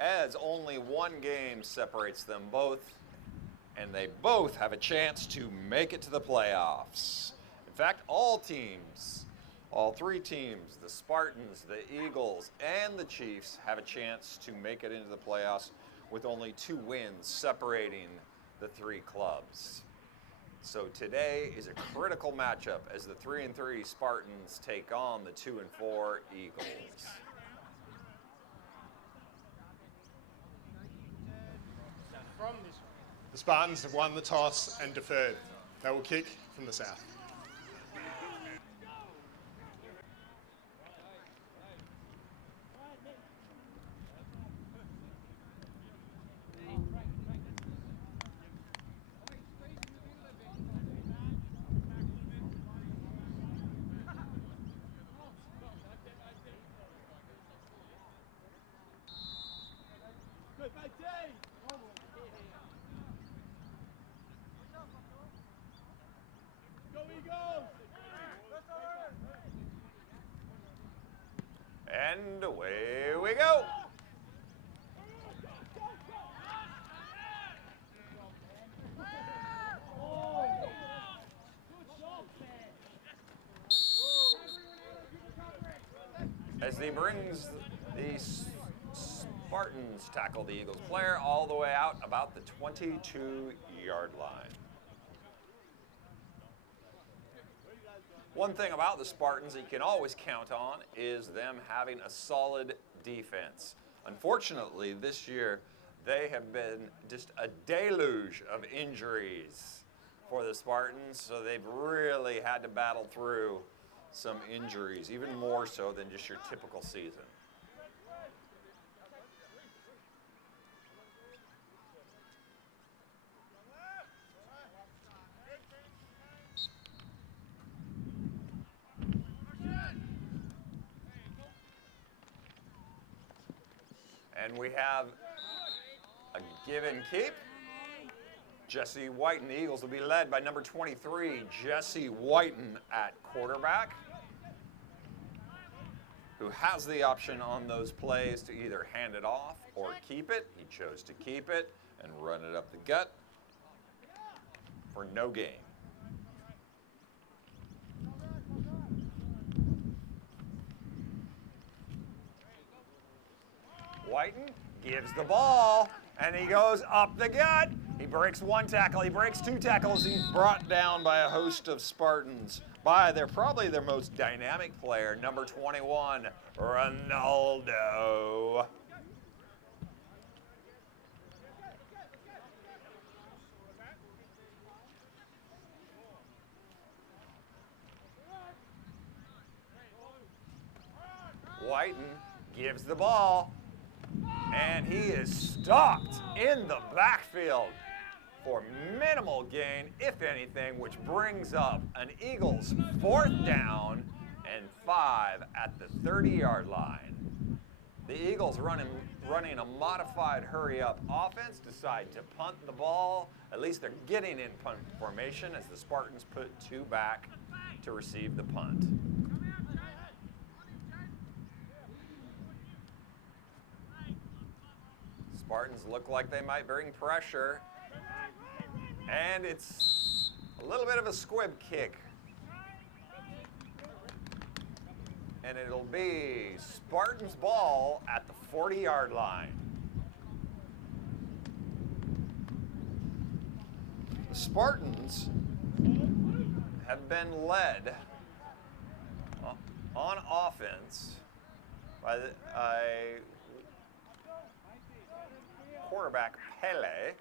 as only one game separates them both, and they both have a chance to make it to the playoffs. In fact, all three teams, the Spartans, the Eagles, and the Chiefs, have a chance to make it into the playoffs with only 2 wins separating the 3 clubs. So today is a critical matchup as the 3-3 Spartans take on the 2-4 Eagles. The Spartans have won the toss and deferred. They will kick from the south. And away we go. As he brings the Spartans tackle the Eagles player all the way out about the 22-yard line. One thing about the Spartans that you can always count on is them having a solid defense. Unfortunately, this year, they have been just a deluge of injuries for the Spartans, so they've really had to battle through some injuries, even more so than just your typical season. And we have a give and keep. Jesse Whiten, the Eagles, will be led by number 23, Jesse Whiten at quarterback, who has the option on those plays to either hand it off or keep it. He chose to keep it and run it up the gut for no gain. Whiten gives the ball, and he goes up the gut. He breaks 1 tackle, he breaks 2 tackles. He's brought down by a host of Spartans, by probably their most dynamic player, number 21, Ronaldo. Whiten gives the ball, and he is stopped in the backfield for minimal gain, if anything, which brings up an Eagles 4th down and 5 at the 30-yard line. The Eagles running a modified hurry-up offense decide to punt the ball. At least they're getting in punt formation as the Spartans put 2 back to receive the punt. Spartans look like they might bring pressure, and it's a little bit of a squib kick. And it'll be Spartans ball at the 40-yard line. The Spartans have been led on offense by quarterback Pele.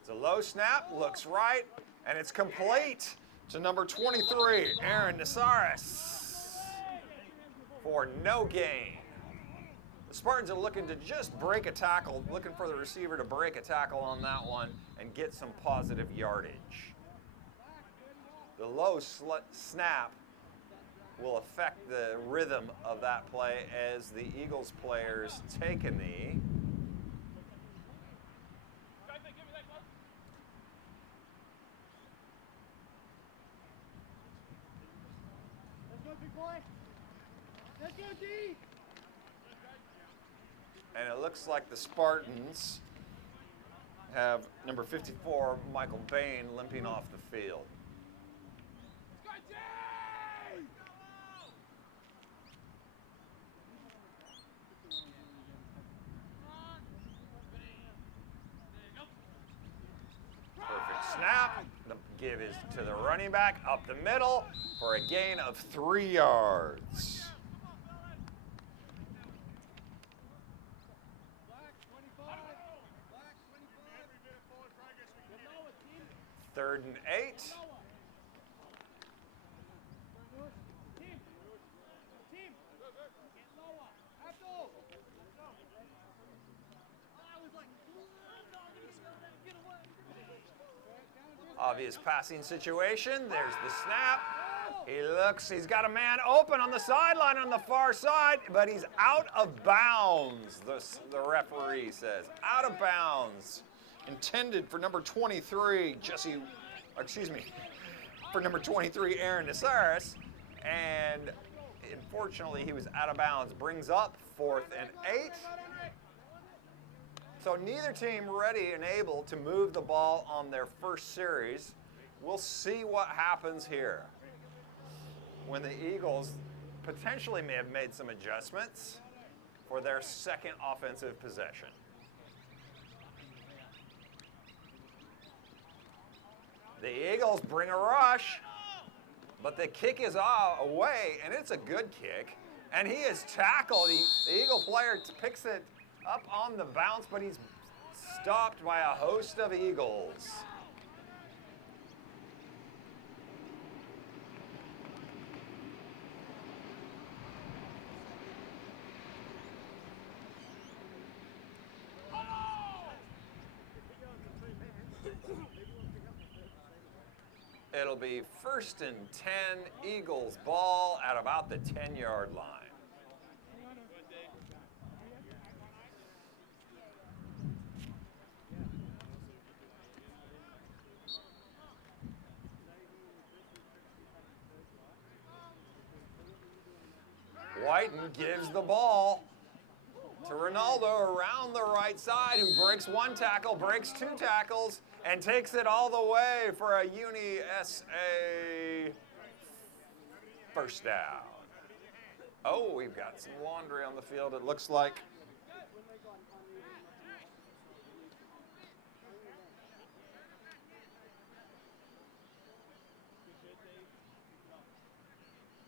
It's a low snap, looks right, and it's complete to number 23, Aaron Nasaris, for no gain. The Spartans are looking to just break a tackle, looking for the receiver to break a tackle on that one and get some positive yardage. The low snap will affect the rhythm of that play as the Eagles players take a knee. And it looks like the Spartans have number 54, Michael Bain, limping off the field. Perfect snap. The give is to the running back up the middle for a gain of 3 yards. Third and 8. Obvious passing situation. There's the snap. He looks, he's got a man open on the sideline on the far side, but he's out of bounds, the referee says. Out of bounds. Intended for number 23, for number 23, Aaron Nasaris. And unfortunately, he was out of bounds. Brings up 4th and 8. So neither team ready and able to move the ball on their first series. We'll see what happens here when the Eagles potentially may have made some adjustments for their second offensive possession. The Eagles bring a rush, but the kick is away, and it's a good kick. And he is tackled. The Eagle player picks it up on the bounce, but he's stopped by a host of Eagles. It'll be 1st and 10, Eagles ball at about the 10-yard line. Whiten gives the ball to Ronaldo around the right side, who breaks 1 tackle, breaks 2 tackles, and takes it all the way for a Uni-SA first down. Oh, we've got some laundry on the field, it looks like.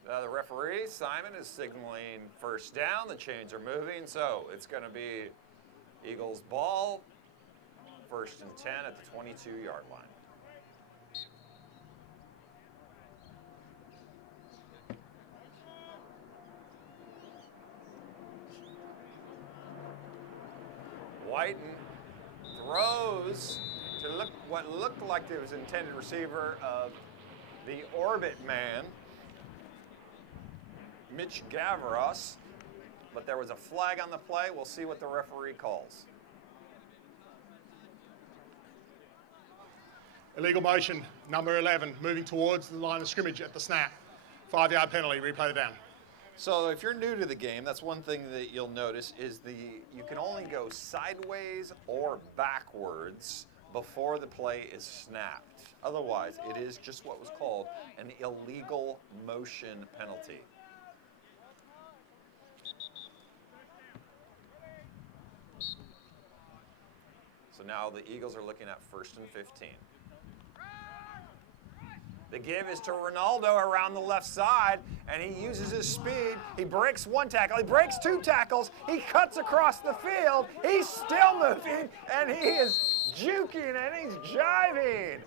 The referee, Simon, is signaling first down. The chains are moving, so it's going to be Eagles ball, 1st and 10 at the 22-yard line. Whiten throws to what looked like it was intended receiver of the Orbit man, Mitch Gavros, but there was a flag on the play. We'll see what the referee calls. Illegal motion, number 11, moving towards the line of scrimmage at the snap. 5-yard penalty, replay the down. So if you're new to the game, that's one thing that you'll notice is you can only go sideways or backwards before the play is snapped. Otherwise, it is just what was called an illegal motion penalty. So now the Eagles are looking at 1st and 15. The give is to Ronaldo around the left side, and he uses his speed. He breaks 1 tackle. He breaks 2 tackles. He cuts across the field. He's still moving, and he is juking, and he's jiving.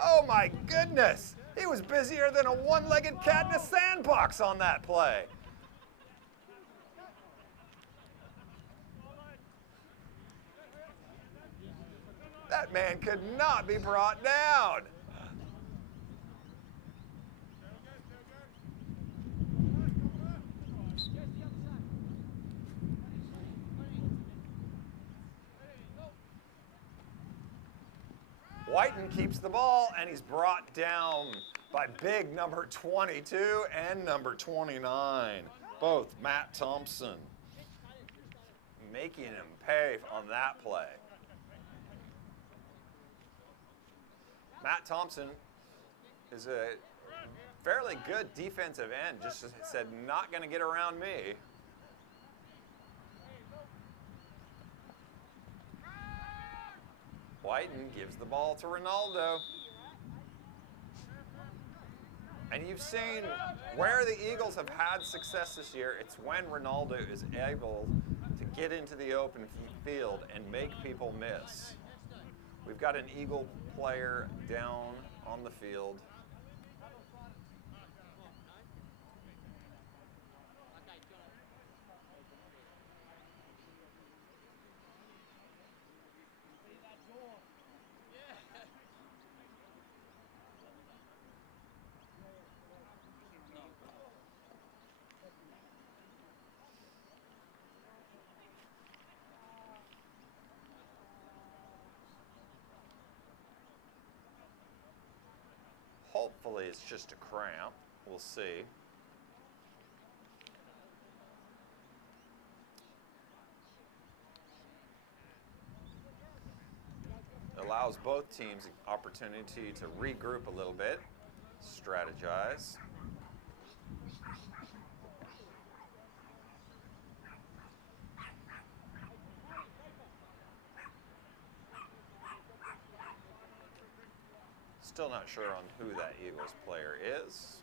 Oh, my goodness. He was busier than a one-legged cat in a sandbox on that play. That man could not be brought down. Whiten keeps the ball, and he's brought down by big number 22 and number 29. Both Matt Thompson making him pay on that play. Matt Thompson is a fairly good defensive end, just said, not going to get around me. Whiten gives the ball to Ronaldo. And you've seen where the Eagles have had success this year, it's when Ronaldo is able to get into the open field and make people miss. We've got an Eagle player down on the field. Hopefully it's just a cramp. We'll see. Allows both teams an opportunity to regroup a little bit, strategize. Still not sure on who that Eagles player is.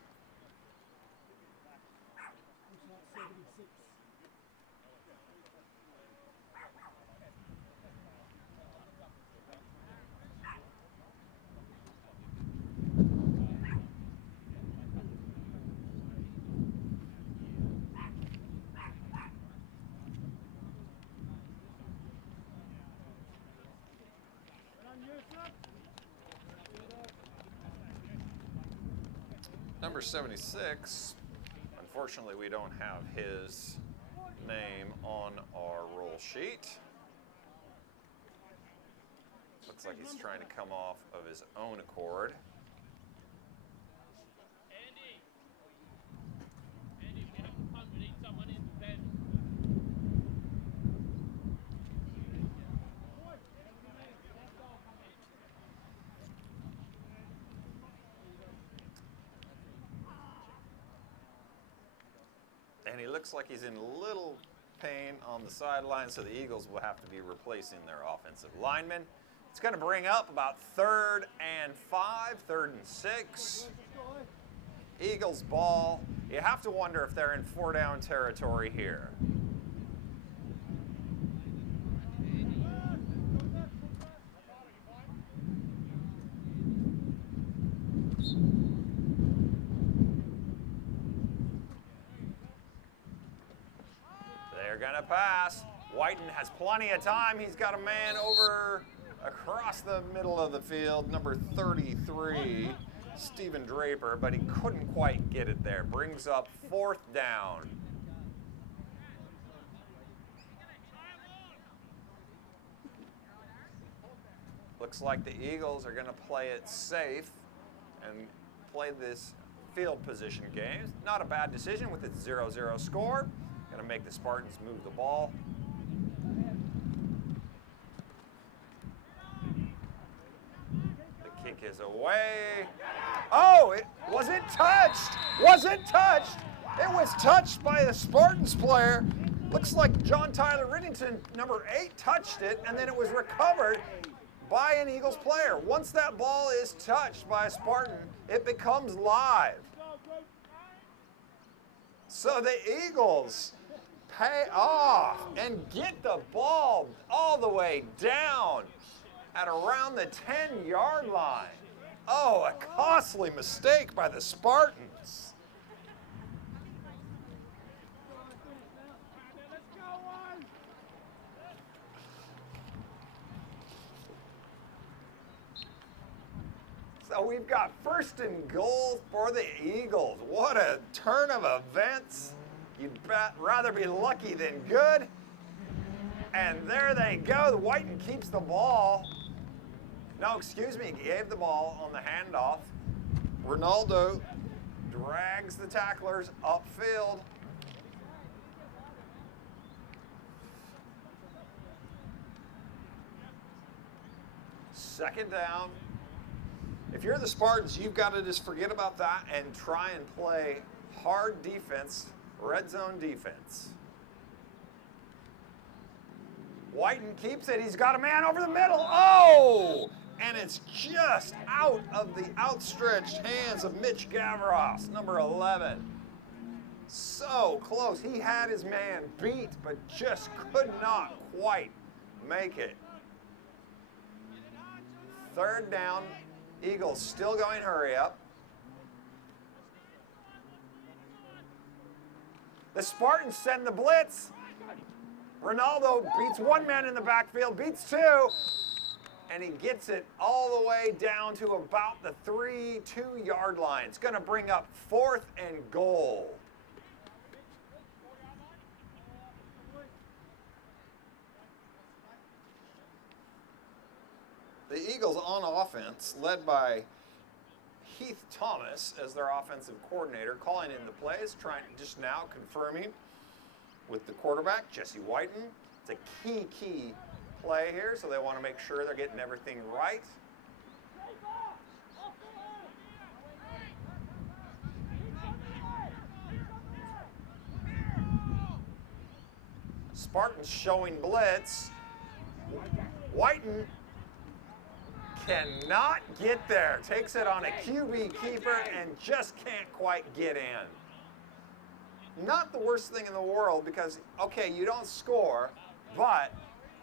Number 76, unfortunately we don't have his name on our roll sheet. Looks like he's trying to come off of his own accord. Andy, we have a punt, we need someone in the bed. And he looks like he's in a little pain on the sideline, so the Eagles will have to be replacing their offensive lineman. It's going to bring up about 3rd and 5, 3rd and 6. Eagles ball. You have to wonder if they're in 4-down territory here. They're going to pass. Whiten has plenty of time. He's got a man over across the middle of the field, number 33, Stephen Draper, but he couldn't quite get it there. Brings up 4th down. Looks like the Eagles are going to play it safe and play this field position game. Not a bad decision with its 0-0 score. Going to make the Spartans move the ball. The kick is away. Oh, it wasn't touched. Wasn't touched. It was touched by the Spartans player. Looks like John Tyler Riddington, number 8, touched it, and then it was recovered by an Eagles player. Once that ball is touched by a Spartan, it becomes live. So the Eagles pay off and get the ball all the way down at around the 10-yard line. Oh, a costly mistake by the Spartans. So we've got 1st and goal for the Eagles. What a turn of events. You'd rather be lucky than good. And there they go. Whiten keeps the ball. No, excuse me, gave the ball on the handoff. Ronaldo drags the tacklers upfield. 2nd down. If you're the Spartans, you've got to just forget about that and try and play hard defense, red zone defense. Whiten keeps it. He's got a man over the middle. Oh! And it's just out of the outstretched hands of Mitch Gavros, number 11. So close. He had his man beat, but just could not quite make it. 3rd down. Eagles still going hurry up. The Spartans send the blitz. Ronaldo beats 1 man in the backfield, beats 2, and he gets it all the way down to about the 2-yard line. It's going to bring up 4th and goal. The Eagles on offense, led by Heath Thomas as their offensive coordinator, calling in the plays, trying just now confirming with the quarterback, Jesse Whiten. It's a key play here, so they want to make sure they're getting everything right. Spartans showing blitz. Whiten cannot get there. Takes it on a QB keeper and just can't quite get in. Not the worst thing in the world because, okay, you don't score, but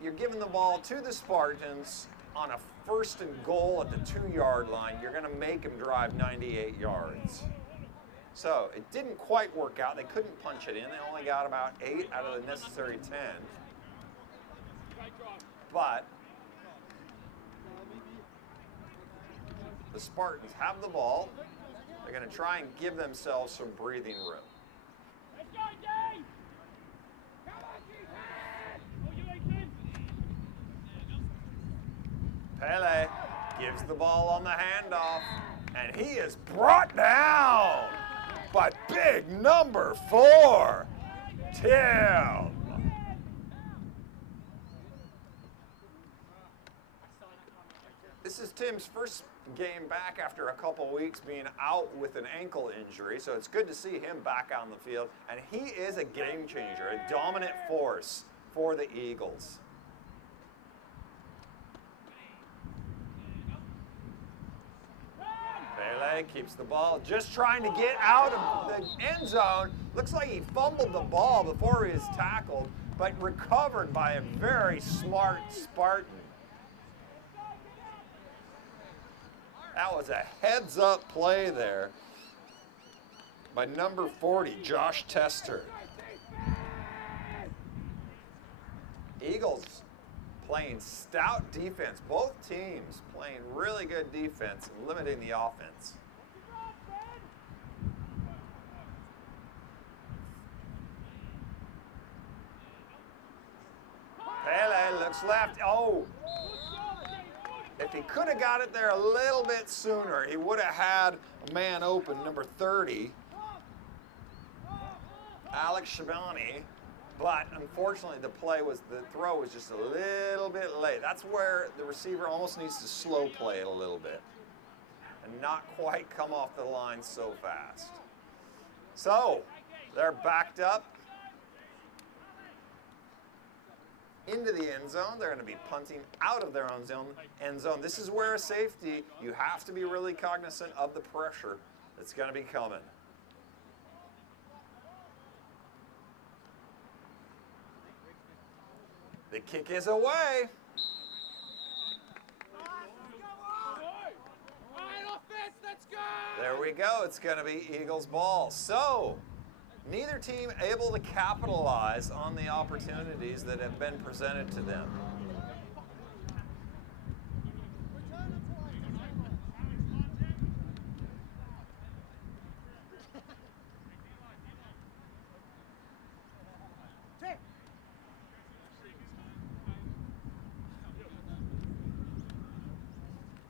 you're giving the ball to the Spartans on a 1st and goal at the 2-yard line. You're going to make them drive 98 yards. So it didn't quite work out. They couldn't punch it in. They only got about 8 out of the necessary 10. But the Spartans have the ball. They're going to try and give themselves some breathing room. Pele gives the ball on the handoff, and he is brought down by big number 4, Tim. This is Tim's first game back after a couple weeks being out with an ankle injury, so it's good to see him back on the field, and he is a game changer, a dominant force for the Eagles. Pele keeps the ball, just trying to get out of the end zone. Looks like he fumbled the ball before he was tackled, but recovered by a very smart Spartan. That was a heads-up play there by number 40, Josh Tester. Eagles playing stout defense. Both teams playing really good defense and limiting the offense. Pele looks left. Oh! If he could have got it there a little bit sooner, he would have had a man open, number 30, Alex Shabani. But unfortunately, the throw was just a little bit late. That's where the receiver almost needs to slow play it a little bit and not quite come off the line so fast. So they're backed up into the end zone. They're going to be punting out of their own end zone. This is where a safety, you have to be really cognizant of the pressure that's going to be coming. The kick is away. There we go. It's going to be Eagles ball. So, neither team able to capitalize on the opportunities that have been presented to them.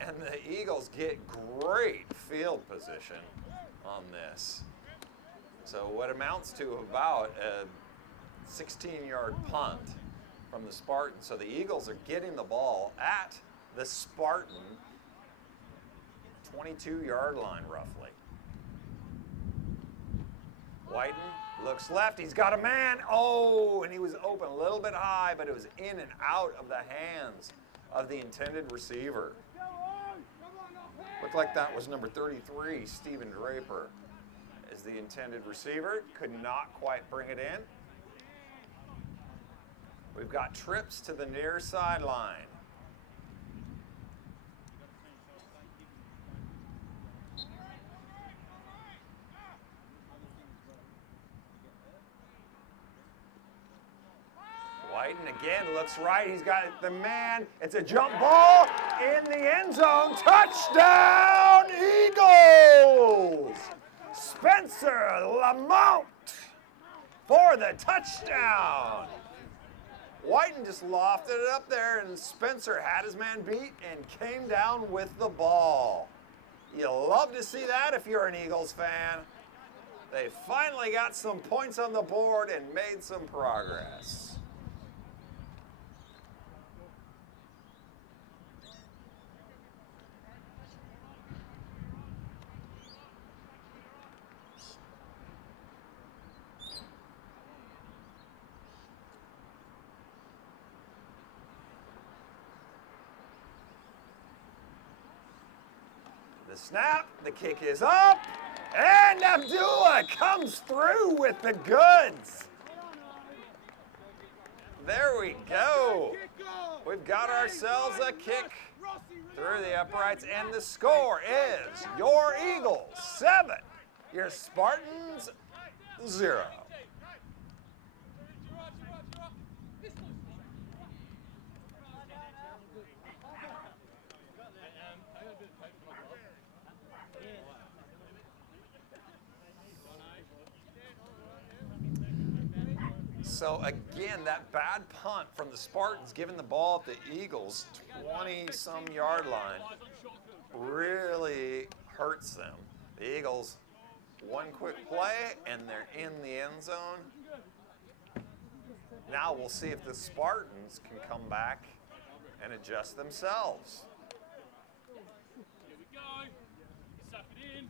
And the Eagles get great field position on this. So what amounts to about a 16-yard punt from the Spartans. So the Eagles are getting the ball at the Spartan 22-yard line, roughly. Whiten looks left. He's got a man. Oh, and he was open a little bit high, but it was in and out of the hands of the intended receiver. Looked like that was number 33, Stephen Draper, as the intended receiver. Could not quite bring it in. We've got trips to the near sideline. Whiten again looks right. He's got the man. It's a jump ball in the end zone. Touchdown, Eagles! Spencer Lamont for the touchdown. Whiten just lofted it up there, and Spencer had his man beat and came down with the ball. You love to see that if you're an Eagles fan. They finally got some points on the board and made some progress. The snap, the kick is up, and Abdullah comes through with the goods. There we go. We've got ourselves a kick through the uprights, and the score is your Eagles 7, your Spartans 0. So again, that bad punt from the Spartans giving the ball at the Eagles 20-some yard line really hurts them. The Eagles, one quick play and they're in the end zone. Now we'll see if the Spartans can come back and adjust themselves. Here we go. Suck it in.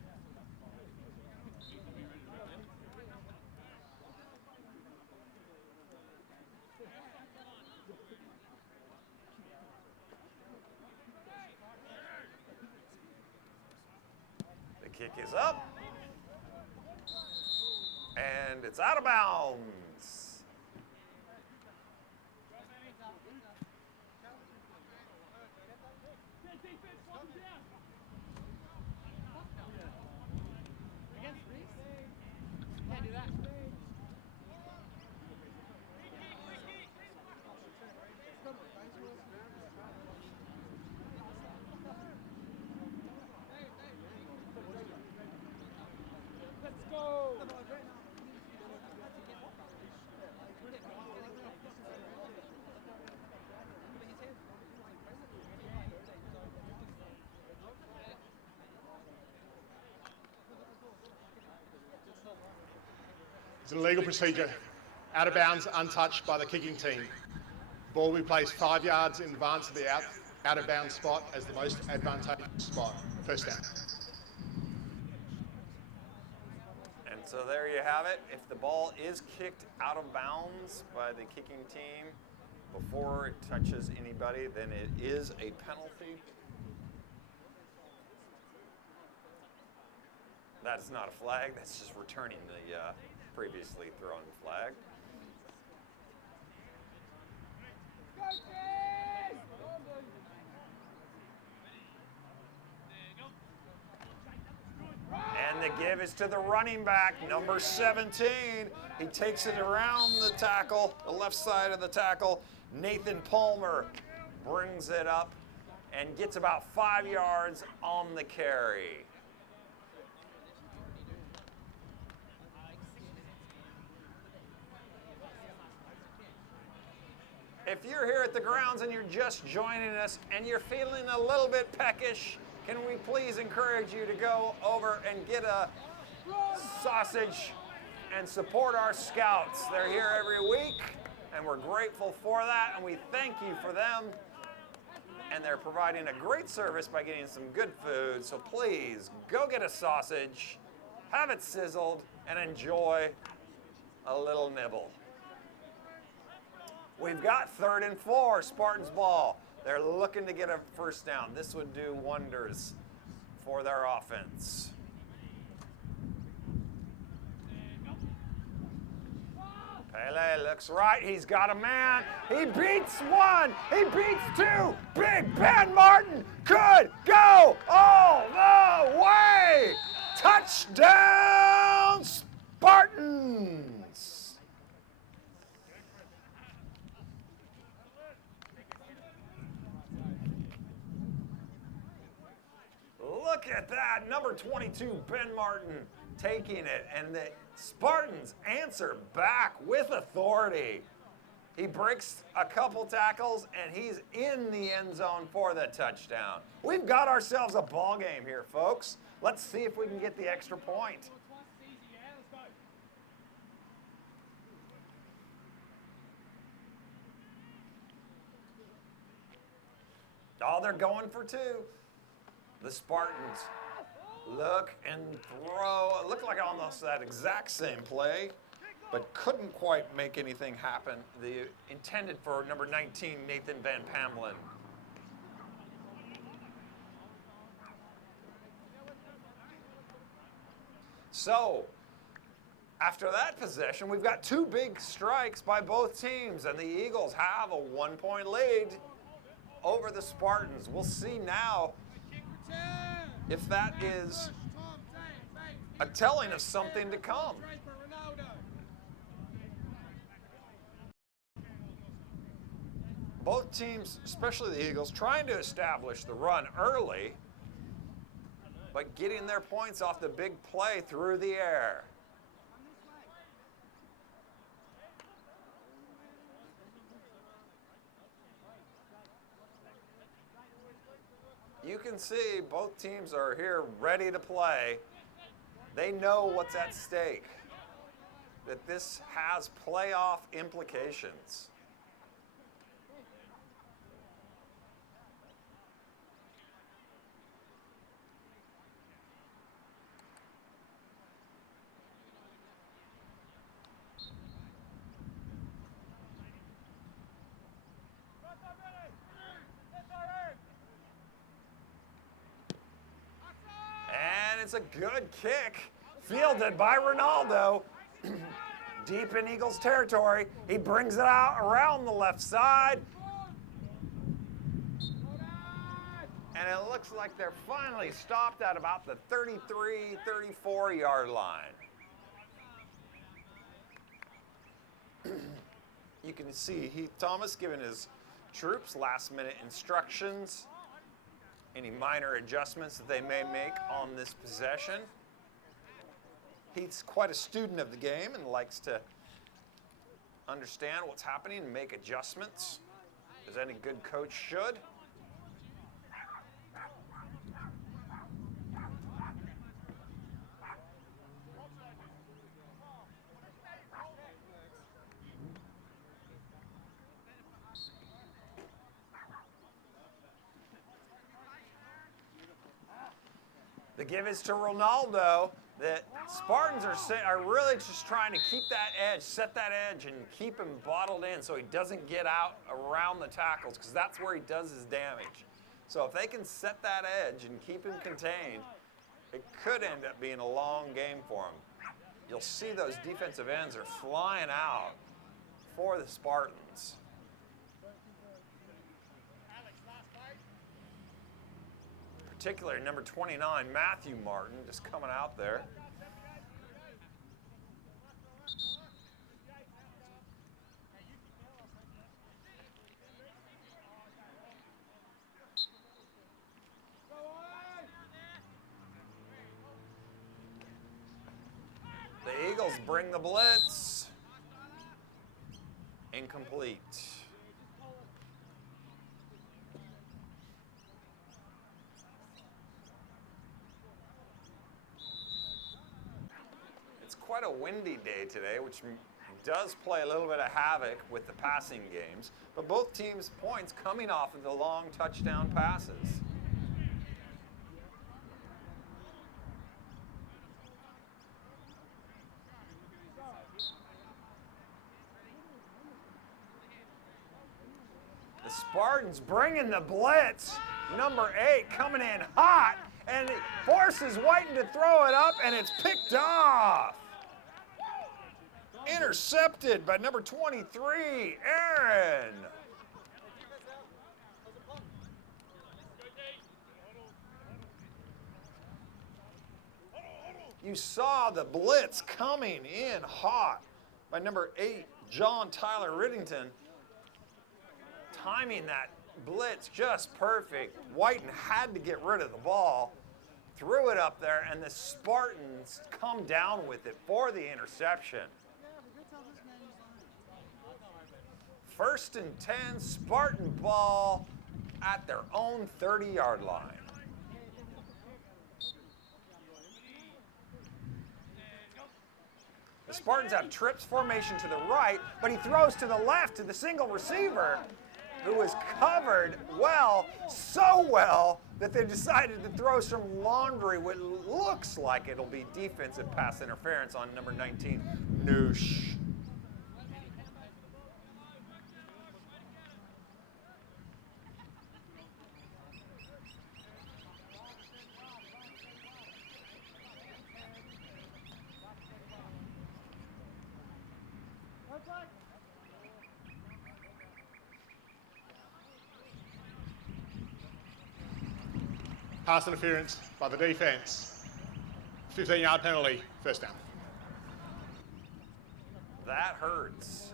The kick is up. And it's out of bounds. It's an illegal procedure. Out of bounds, untouched by the kicking team. Ball will be placed 5 yards in advance of the out of bounds spot as the most advantageous spot. First down. And so there you have it. If the ball is kicked out of bounds by the kicking team before it touches anybody, then it is a penalty. That's not a flag, that's just returning the previously thrown flag. And the give is to the running back, number 17. He takes it around the tackle, the left side of the tackle. Nathan Palmer brings it up and gets about 5 yards on the carry. If you're here at the grounds and you're just joining us and you're feeling a little bit peckish, can we please encourage you to go over and get a sausage and support our scouts. They're here every week, and we're grateful for that, and we thank you for them. and they're providing a great service by getting some good food. So please go get a sausage, have it sizzled, and enjoy a little nibble. We've got 3rd and 4, Spartans ball. They're looking to get a first down. This would do wonders for their offense. Pele looks right. He's got a man. He beats one. He beats two. Big Ben Martin could go all the way. Touchdown, Spartans. Look at that. Number 22, Ben Martin, taking it. And the Spartans answer back with authority. He breaks a couple tackles, and he's in the end zone for the touchdown. We've got ourselves a ball game here, folks. Let's see if we can get the extra point. Oh, they're going for 2. The Spartans look and throw. It looked like almost that exact same play, but couldn't quite make anything happen. The intended for number 19, Nathan Van Pamelen. So, after that possession, we've got 2 big strikes by both teams, and the Eagles have a 1-point lead over the Spartans. We'll see now if that is a telling of something to come. Both teams, especially the Eagles, trying to establish the run early, but getting their points off the big play through the air. You can see both teams are here ready to play. They know what's at stake, that this has playoff implications. It's a good kick, fielded by Ronaldo. Deep in Eagles territory. He brings it out around the left side. And it looks like they're finally stopped at about the 33, 34-yard line. You can see Heath Thomas giving his troops last-minute instructions. Any minor adjustments that they may make on this possession. He's quite a student of the game and likes to understand what's happening and make adjustments, as any good coach should. The give is to Ronaldo. The Spartans are really just trying to keep that edge, set that edge, and keep him bottled in so he doesn't get out around the tackles, because that's where he does his damage. So if they can set that edge and keep him contained, it could end up being a long game for him. You'll see those defensive ends are flying out for the Spartans. Particularly number 29, Matthew Martin, just coming out there. The Eagles bring the blitz. Incomplete. Quite a windy day today, which does play a little bit of havoc with the passing games, but both teams' points coming off of the long touchdown passes. The Spartans bringing the blitz. Number 8 coming in hot, and it forces Whiten to throw it up, and it's picked off. Intercepted by number 23, Aaron. You saw the blitz coming in hot by number 8, John Tyler Riddington. Timing that blitz just perfect. Whiten had to get rid of the ball, threw it up there, and the Spartans come down with it for the interception. 1st and 10, Spartan ball at their own 30-yard line. The Spartans have trips formation to the right, but he throws to the left to the single receiver, who is covered well, so well, that they decided to throw some laundry, what looks like it'll be defensive pass interference on number 19, Noosh. Pass interference by the defense. 15-yard penalty, first down. That hurts.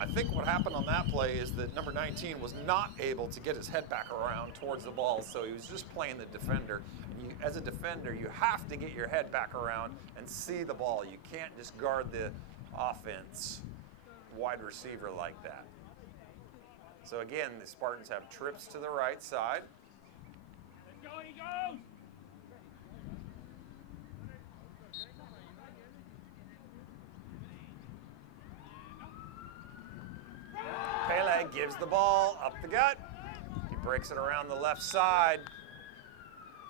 I think what happened on that play is that number 19 was not able to get his head back around towards the ball, so he was just playing the defender. And as a defender, you have to get your head back around and see the ball. You can't just guard the offense wide receiver like that. So again, the Spartans have trips to the right side. He goes! Pele gives the ball up the gut. He breaks it around the left side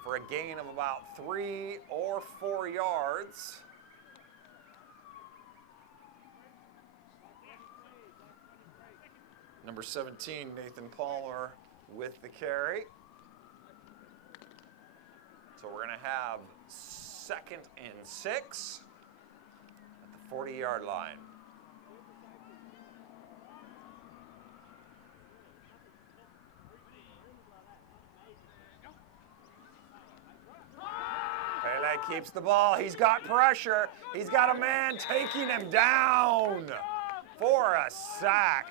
for a gain of about 3 or 4 yards. Number 17, Nathan Palmer with the carry. So we're going to have 2nd and 6 at the 40-yard line. Pele keeps the ball. He's got pressure. He's got a man taking him down for a sack.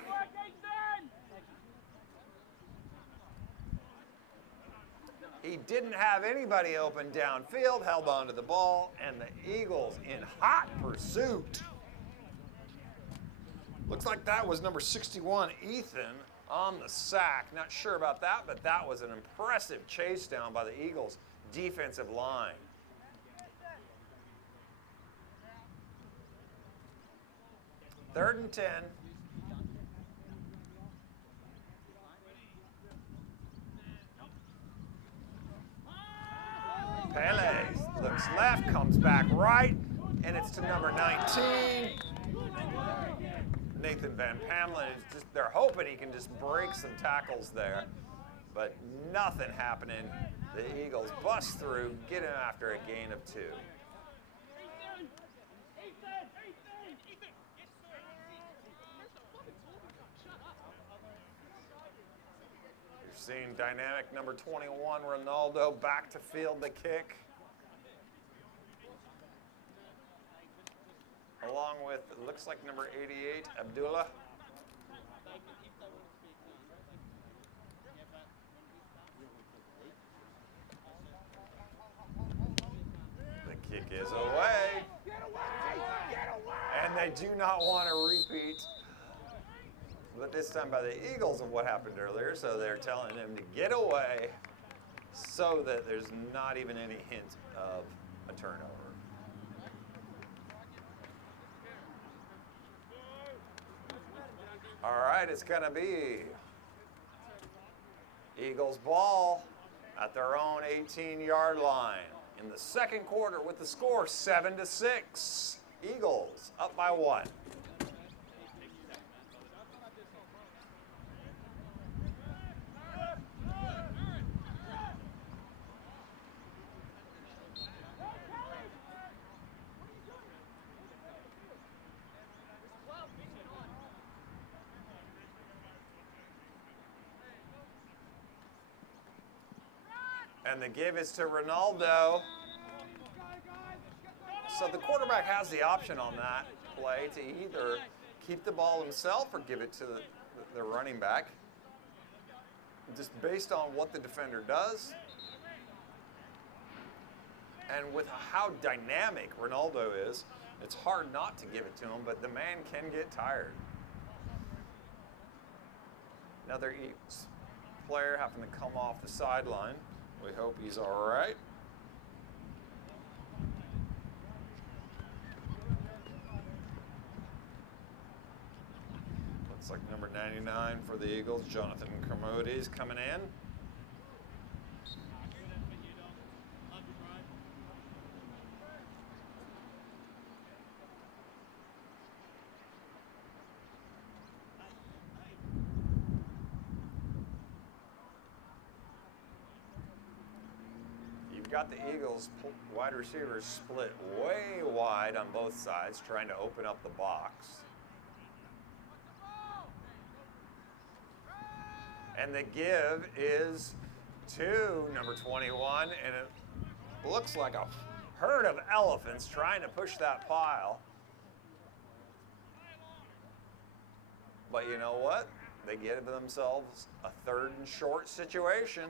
He didn't have anybody open downfield, held onto the ball, and the Eagles in hot pursuit. Looks like that was number 61, Ethan, on the sack. Not sure about that, but that was an impressive chase down by the Eagles' defensive line. Third and 10. Pele looks left, comes back right, and it's to number 19. Nathan Van Pamelen is just, they're hoping he can just break some tackles there, but nothing happening. The Eagles bust through, get him after a gain of 2. Seeing dynamic number 21, Ronaldo, back to field the kick. Along with, it looks like number 88, Abdullah. The kick is away. And they do not want to repeat, but this time by the Eagles of what happened earlier, so they're telling him to get away so that there's not even any hint of a turnover. All right, it's going to be Eagles ball at their own 18-yard line in the second quarter with the score 7-6. Eagles up by 1. And the give is to Ronaldo. So the quarterback has the option on that play to either keep the ball himself or give it to the running back. Just based on what the defender does. And with how dynamic Ronaldo is, it's hard not to give it to him, but the man can get tired. Another Eagles player having to come off the sideline. We hope he's all right. Looks like number 99 for the Eagles, Jonathan Kermody's coming in. Got the Eagles wide receivers split way wide on both sides, trying to open up the box. And the give is to number 21, and it looks like a herd of elephants trying to push that pile. But you know what? They get themselves a 3rd and short situation.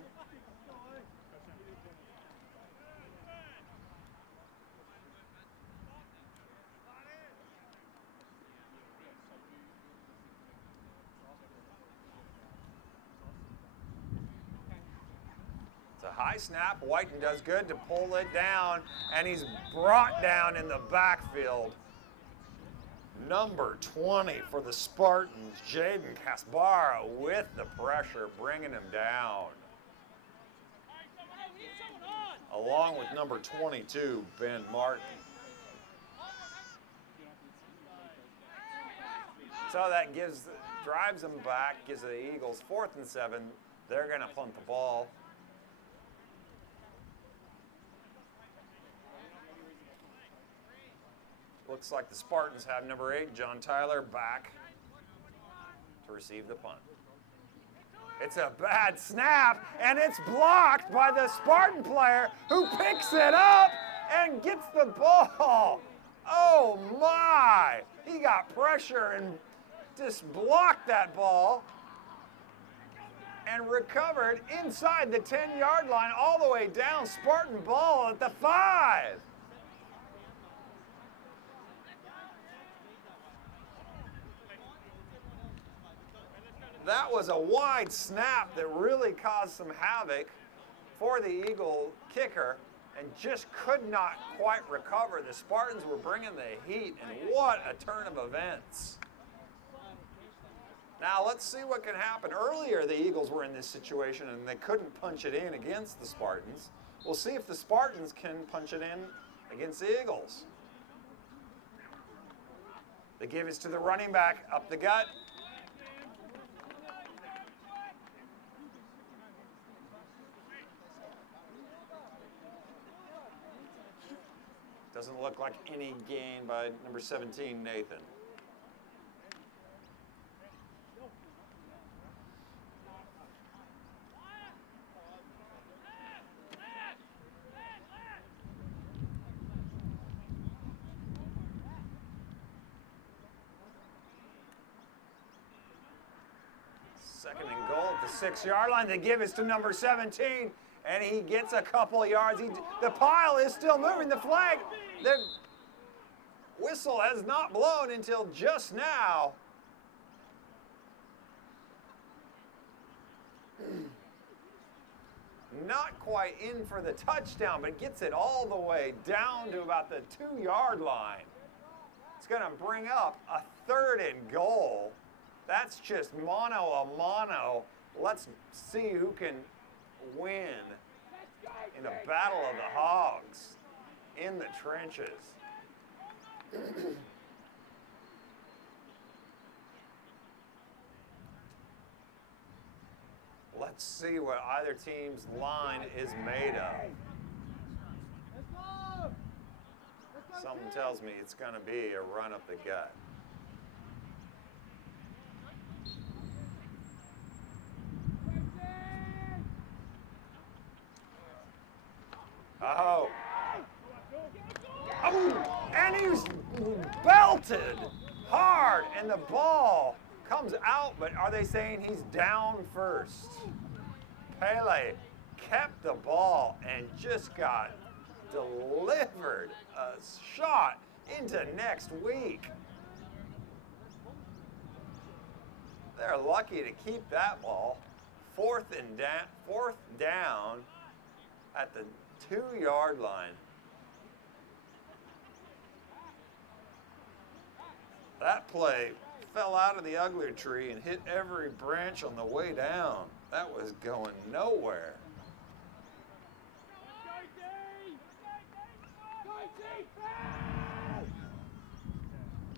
High snap, Whiten does good to pull it down, and he's brought down in the backfield. Number 20 for the Spartans, Jaden Kaspara with the pressure, bringing him down. Along with number 22, Ben Martin. So that drives them back, gives the Eagles 4th and 7. They're going to punt the ball. Looks like the Spartans have number 8, John Tyler, back to receive the punt. It's a bad snap, and it's blocked by the Spartan player who picks it up and gets the ball. Oh my! He got pressure and just blocked that ball and recovered inside the 10-yard line all the way down. Spartan ball at the 5. That was a wide snap that really caused some havoc for the Eagle kicker and just could not quite recover. The Spartans were bringing the heat, and what a turn of events. Now let's see what can happen. Earlier the Eagles were in this situation and they couldn't punch it in against the Spartans. We'll see if the Spartans can punch it in against the Eagles. The give is to the running back, up the gut. Doesn't look like any gain by number 17, Nathan. Second and goal at the 6-yard line. The give is to number 17. And he gets a couple yards. The pile is still moving. The flag, the whistle has not blown until just now. Not quite in for the touchdown, but gets it all the way down to about the 2-yard line. It's going to bring up a 3rd and goal That's just mono a mono. Let's see who can win in a battle of the hogs in the trenches. Let's see what either team's line is made of. Something tells me it's going to be a run up the gut. Oh. Oh, and he's belted hard, and the ball comes out, but are they saying he's down first? Pele kept the ball and just got delivered a shot into next week. They're lucky to keep that ball. Fourth down at the 2-yard line. That play fell out of the ugly tree and hit every branch on the way down. That was going nowhere.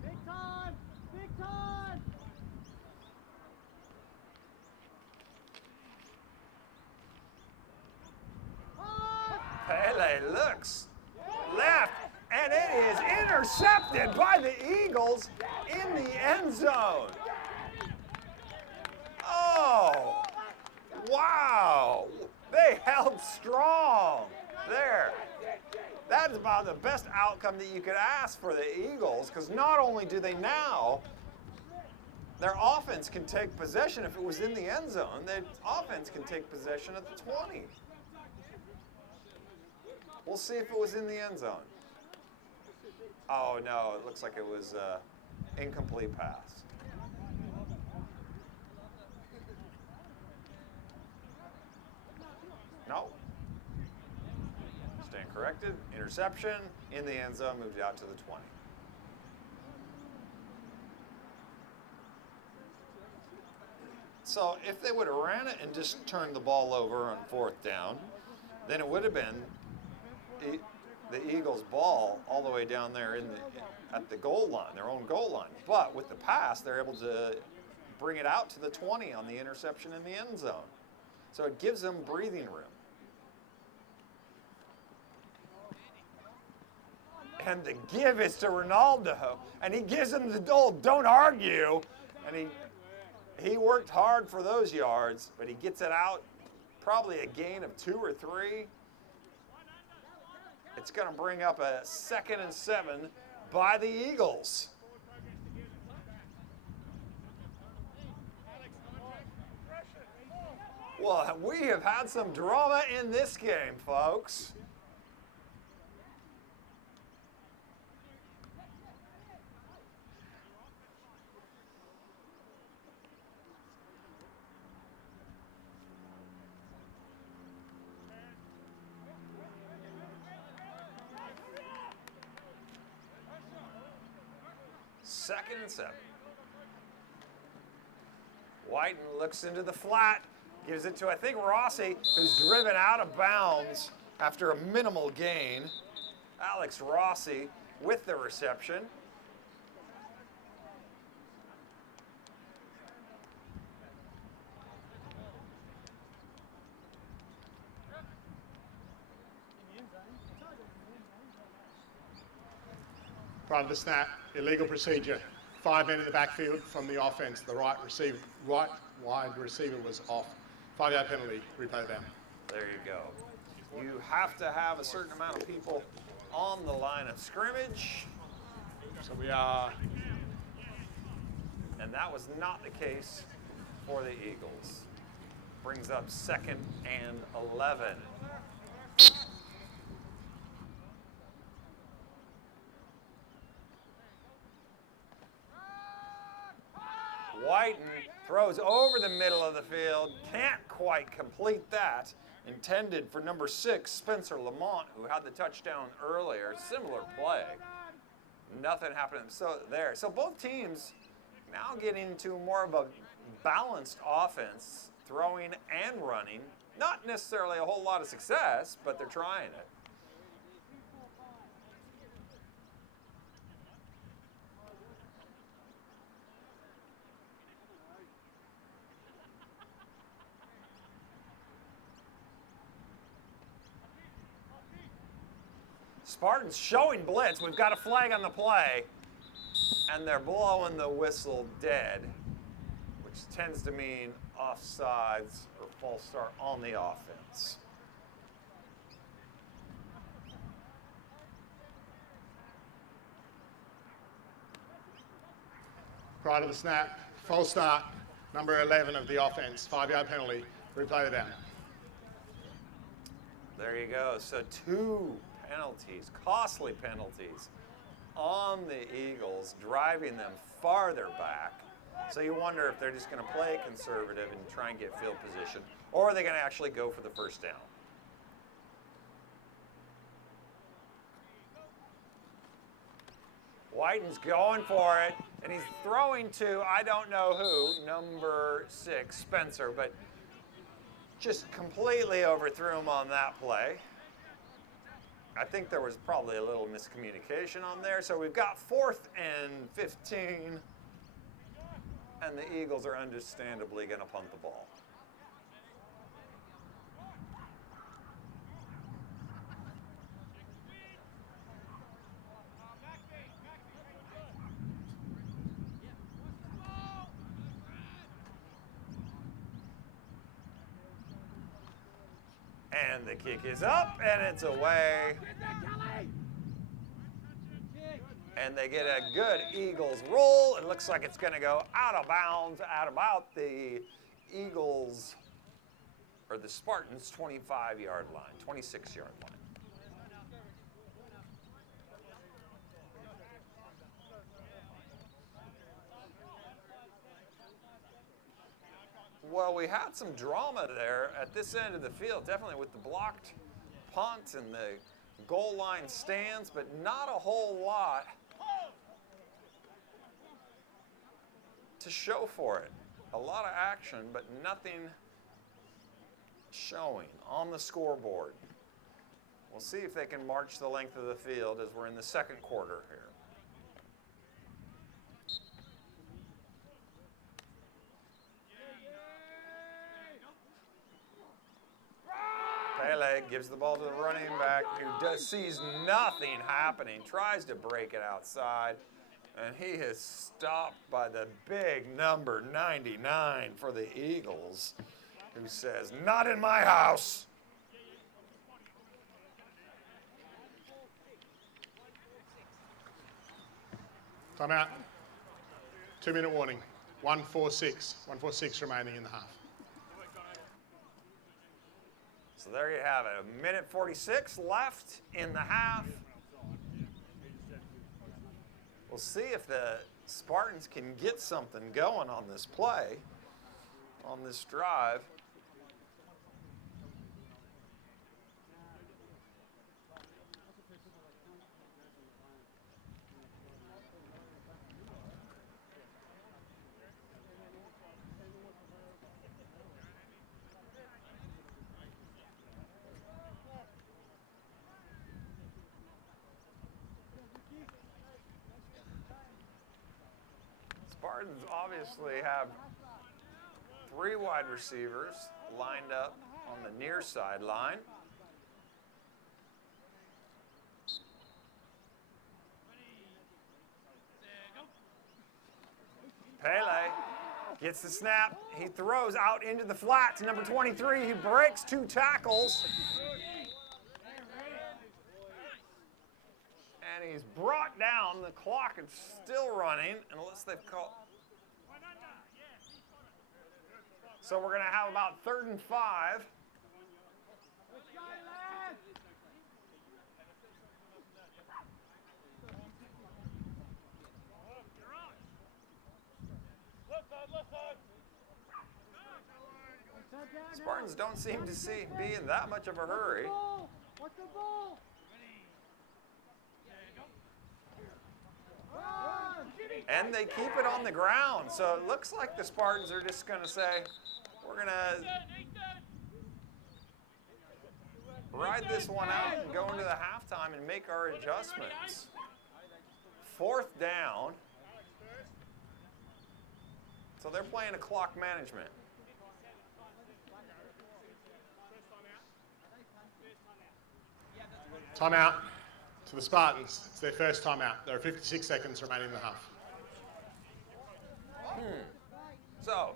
Big time! Big time! Pele looks left, and it is intercepted by the Eagles in the end zone. Oh, wow. They held strong there. That is about the best outcome that you could ask for the Eagles, because not only do they now, their offense can take possession. If it was in the end zone, their offense can take possession at the 20. We'll see if it was in the end zone. Oh, no, it looks like it was incomplete pass. No. Stand corrected. Interception in the end zone, moved out to the 20. So if they would have ran it and just turned the ball over on 4th down, then it would have been the Eagles' ball all the way down there at the goal line, their own goal line. But with the pass, they're able to bring it out to the 20 on the interception in the end zone. So it gives them breathing room. And the give is to Ronaldo, and he gives him the old "don't argue," and he worked hard for those yards, but he gets it out, probably a gain of 2 or 3. It's going to bring up a 2nd and 7 by the Eagles. Well, we have had some drama in this game, folks. Second and 7. Whiten looks into the flat, gives it to, I think, Rossi, who's driven out of bounds after a minimal gain. Alex Rossi with the reception. Prior to the snap, illegal procedure. 5 men in the backfield from the offense. The right wide receiver was off. 5-yard penalty, replay down. There you go. You have to have a certain amount of people on the line of scrimmage. So we are. And that was not the case for the Eagles. Brings up 2nd and 11. Whiten throws over the middle of the field, can't quite complete that. Intended for number 6, Spencer Lamont, who had the touchdown earlier. Similar play. Nothing happened. So both teams Now getting into more of a balanced offense, throwing and running. Not necessarily a whole lot of success, but they're trying it. Spartans showing blitz. We've got a flag on the play, and they're blowing the whistle dead, which tends to mean offsides or false start on the offense. Prior to the snap, false start, number 11 of the offense, 5-yard penalty, replay the down. There you go. So 2 penalties, costly penalties on the Eagles, driving them farther back. So you wonder if they're just going to play conservative and try and get field position, or are they going to actually go for the first down? Whiten's going for it, and he's throwing to I don't know who, number 6, Spencer, but just completely overthrew him on that play. I think there was probably a little miscommunication on there. So we've got 4th and 15, and the Eagles are understandably going to punt the ball. And the kick is up, and it's away. And they get a good Eagles roll. It looks like it's going to go out of bounds at about the Eagles, or the Spartans' 25-yard line, 26-yard line. Well, we had some drama there at this end of the field, definitely with the blocked punt and the goal line stands, but not a whole lot to show for it. A lot of action, but nothing showing on the scoreboard. We'll see if they can march the length of the field as we're in the second quarter here. Pele gives the ball to the running back who sees nothing happening, tries to break it outside, and he is stopped by the big number 99 for the Eagles, who says, "Not in my house." Timeout. 2-minute warning. 1:46 remaining in the half. So there you have it. 1:46 left in the half. We'll see if the Spartans can get something going on this play, on this drive. Spartans obviously have 3 wide receivers lined up on the near sideline. Pele gets the snap. He throws out into the flat to number 23. He breaks 2 tackles. And he's brought down. The clock is still running unless they've called. So we're going to have about 3rd and 5. Spartans don't seem to be in that much of a hurry. And they keep it on the ground. So it looks like the Spartans are just going to say, we're going to ride this one out and go into the halftime and make our adjustments. 4th down. So they're playing a clock management. Timeout to the Spartans. It's their first timeout. There are 56 seconds remaining in the half. So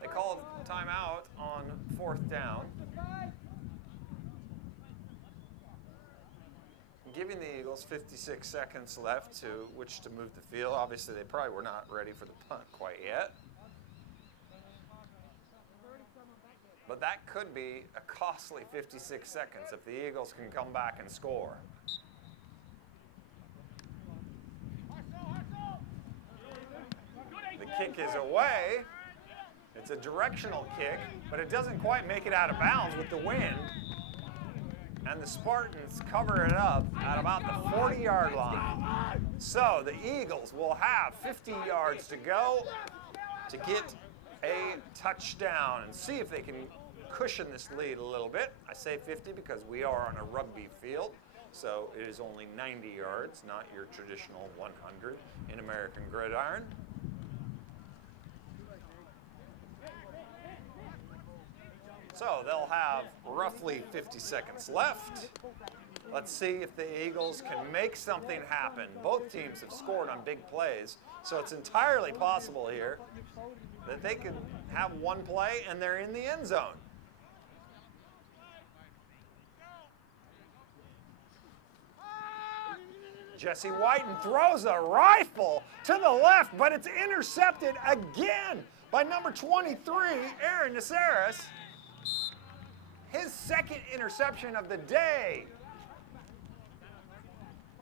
they called timeout on 4th down, giving the Eagles 56 seconds left to which to move the field. Obviously, they probably were not ready for the punt quite yet. But that could be a costly 56 seconds if the Eagles can come back and score. The kick is away. It's a directional kick, but it doesn't quite make it out of bounds with the wind. And the Spartans cover it up at about the 40-yard line. So the Eagles will have 50 yards to go to get a touchdown and see if they can cushion this lead a little bit. I say 50 because we are on a rugby field, so it is only 90 yards, not your traditional 100 in American Gridiron. So they'll have roughly 50 seconds left. Let's see if the Eagles can make something happen. Both teams have scored on big plays, so it's entirely possible here that they could have one play and they're in the end zone. Jesse Whiten throws a rifle to the left, but it's intercepted again by number 23, Aaron Nasaris. His second interception of the day.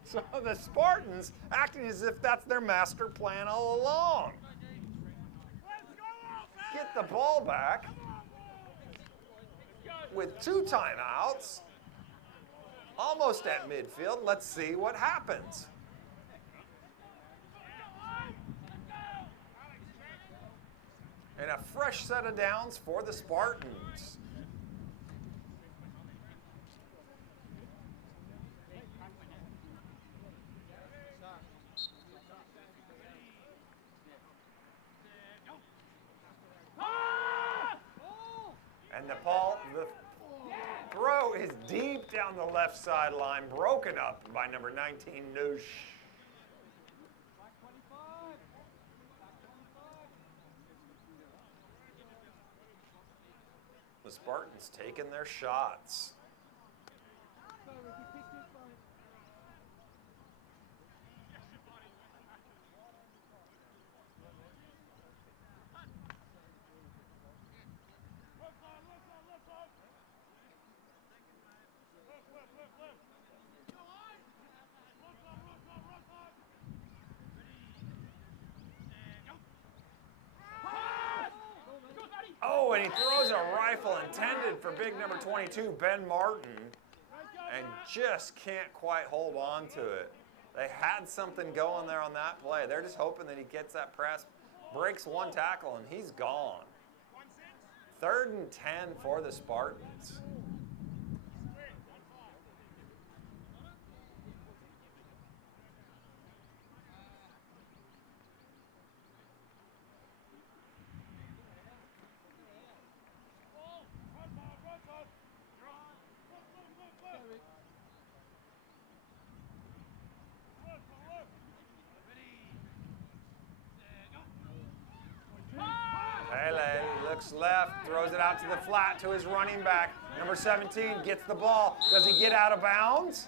So the Spartans acting as if that's their master plan all along. Get the ball back with 2 timeouts. Almost at midfield. Let's see what happens. And a fresh set of downs for the Spartans. And the throw is deep down the left sideline, broken up by number 19, Noosh. The Spartans taking their shots. Oh, and he throws a rifle intended for big number 22, Ben Martin, and just can't quite hold on to it. They had something going there on that play. They're just hoping that he gets that press, breaks one tackle, and he's gone. 3rd and 10 for the Spartans. Looks left, throws it out to the flat to his running back. Number 17 gets the ball. Does he get out of bounds?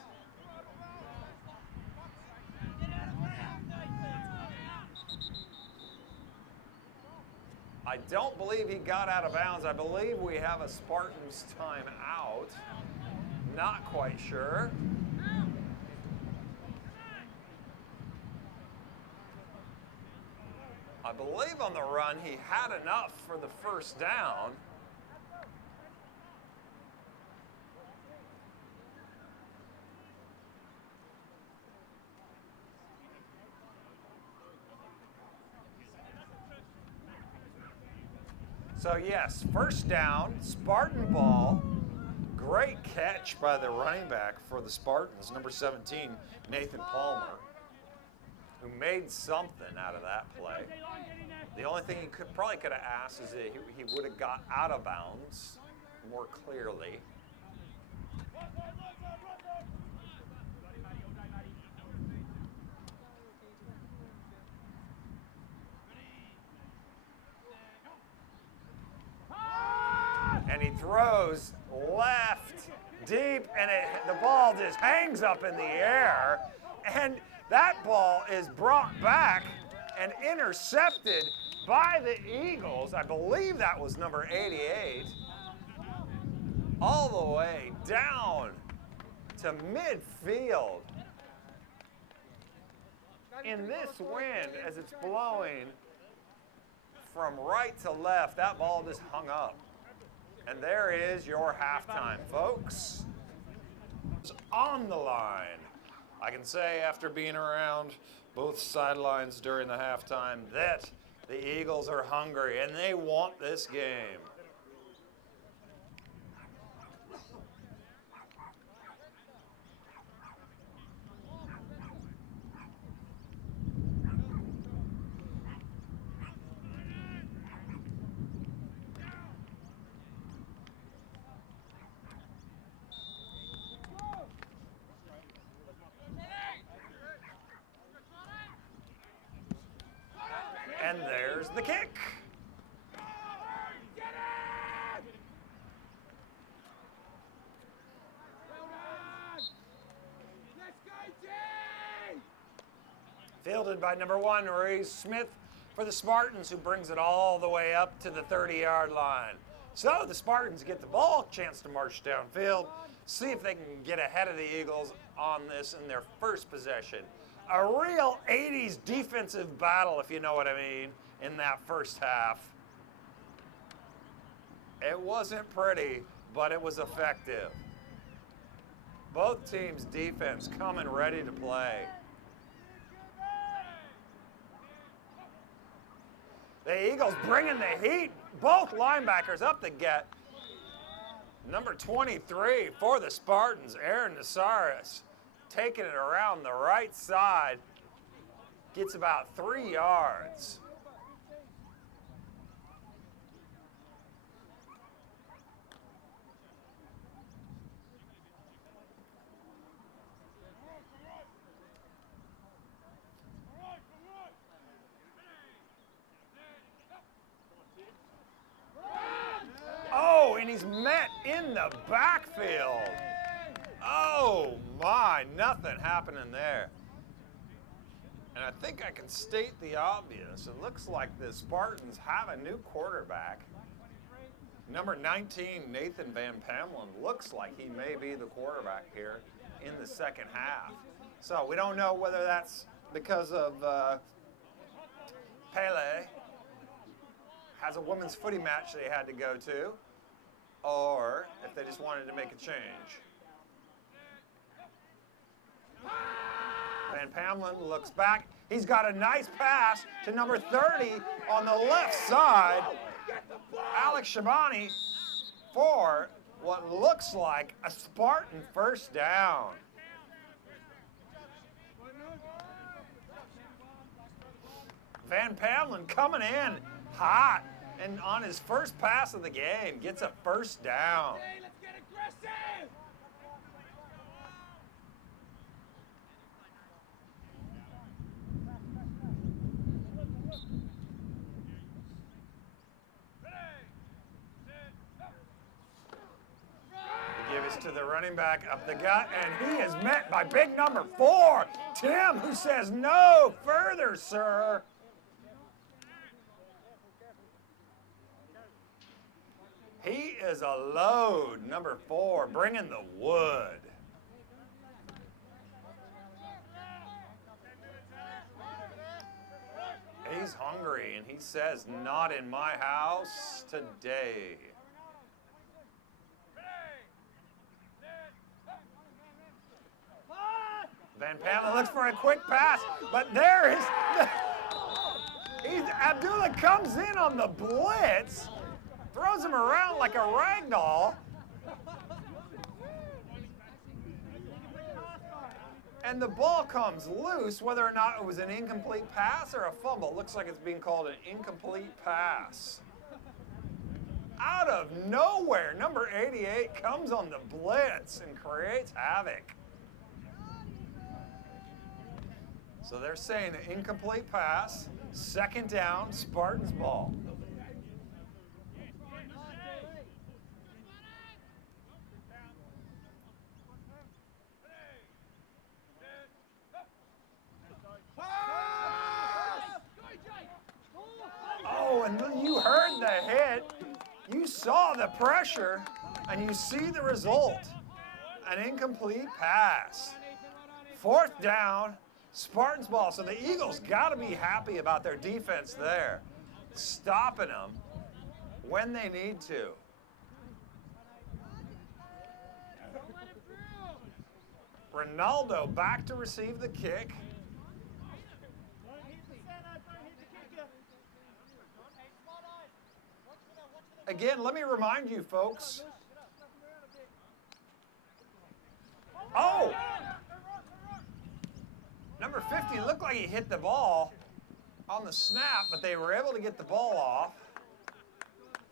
I don't believe he got out of bounds. I believe we have a Spartans timeout. Not quite sure. I believe on the run he had enough for the first down. So yes, first down, Spartan ball. Great catch by the running back for the Spartans, number 17, Nathan Palmer, who made something out of that play. The only thing he probably could have asked is that he would have got out of bounds more clearly. And he throws left deep, and the ball just hangs up in the air. And that ball is brought back and intercepted by the Eagles. I believe that was number 88. All the way down to midfield. In this wind, as it's blowing from right to left, that ball just hung up. And there is your halftime, folks. It's on the line. I can say after being around both sidelines during the halftime that the Eagles are hungry and they want this game. And there's the kick. Fielded by number 1, Reese Smith for the Spartans, who brings it all the way up to the 30-yard line. So the Spartans get the ball, chance to march downfield, see if they can get ahead of the Eagles on this in their first possession. A real 80s defensive battle, if you know what I mean, in that first half. It wasn't pretty, but it was effective. Both teams' defense coming ready to play. The Eagles bringing the heat. Both linebackers up the gut. Number 23 for the Spartans, Aaron Nasaris, taking it around the right side. Gets about 3 yards. Oh, and he's met in the backfield. Oh my, nothing happening there. And I think I can state the obvious. It looks like the Spartans have a new quarterback. Number 19, Nathan Van Pamelen, looks like he may be the quarterback here in the second half. So we don't know whether that's because of Pele has a women's footy match they had to go to, or if they just wanted to make a change. Van Pamelen looks back. He's got a nice pass to number 30 on the left side. Alex Shabani for what looks like a Spartan first down. Van Pamelen coming in hot, and on his first pass of the game, gets a first down. Hey, let's get aggressive! He gives to the running back up the gut, and he is met by big number 4, Tim, who says, "No further, sir." He is a load, number 4, bringing the wood. He's hungry, and he says, "Not in my house today." Van Pamelen looks for a quick pass, but there is Abdullah comes in on the blitz throws him around like a rag doll. And the ball comes loose, whether or not it was an incomplete pass or a fumble. It looks like it's being called an incomplete pass. Out of nowhere, number 88 comes on the blitz and creates havoc. So they're saying an incomplete pass, second down, Spartans ball. Oh, and you heard the hit. You saw the pressure, and you see the result. An incomplete pass. Fourth down, Spartans ball. So the Eagles got to be happy about their defense there, stopping them when they need to. Ronaldo back to receive the kick. Again, let me remind you, folks. Oh! Number 50 looked like he hit the ball on the snap, but they were able to get the ball off.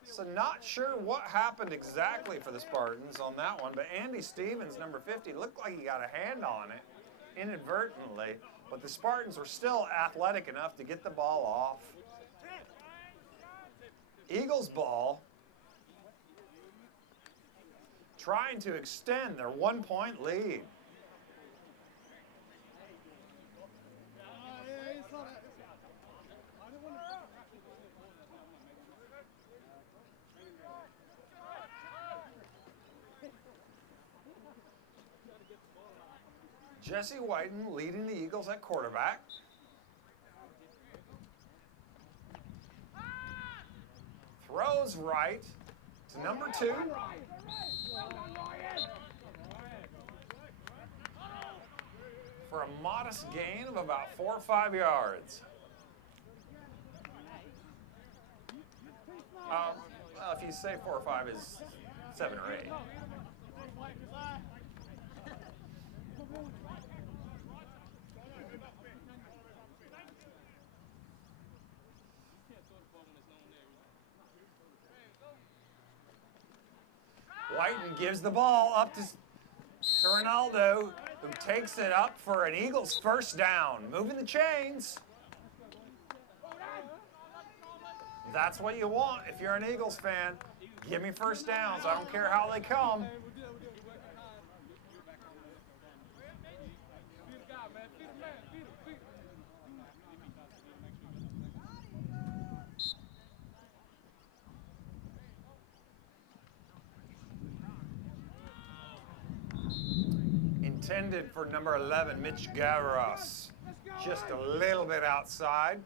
So not sure what happened exactly for the Spartans on that one, but Andy Stevens, number 50, looked like he got a hand on it inadvertently, but the Spartans were still athletic enough to get the ball off. Eagles ball, trying to extend their 1-point lead. Jesse Whiten leading the Eagles at quarterback. Throws right to number 2. For a modest gain of about 4 or 5 yards. Well, if you say 4 or 5 is 7 or 8. Whiten gives the ball up to Ronaldo, who takes it up for an Eagles first down. Moving the chains. That's what you want if you're an Eagles fan. Give me first downs. I don't care how they come. Intended for number 11, Mitch Gavros. Just a little bit outside.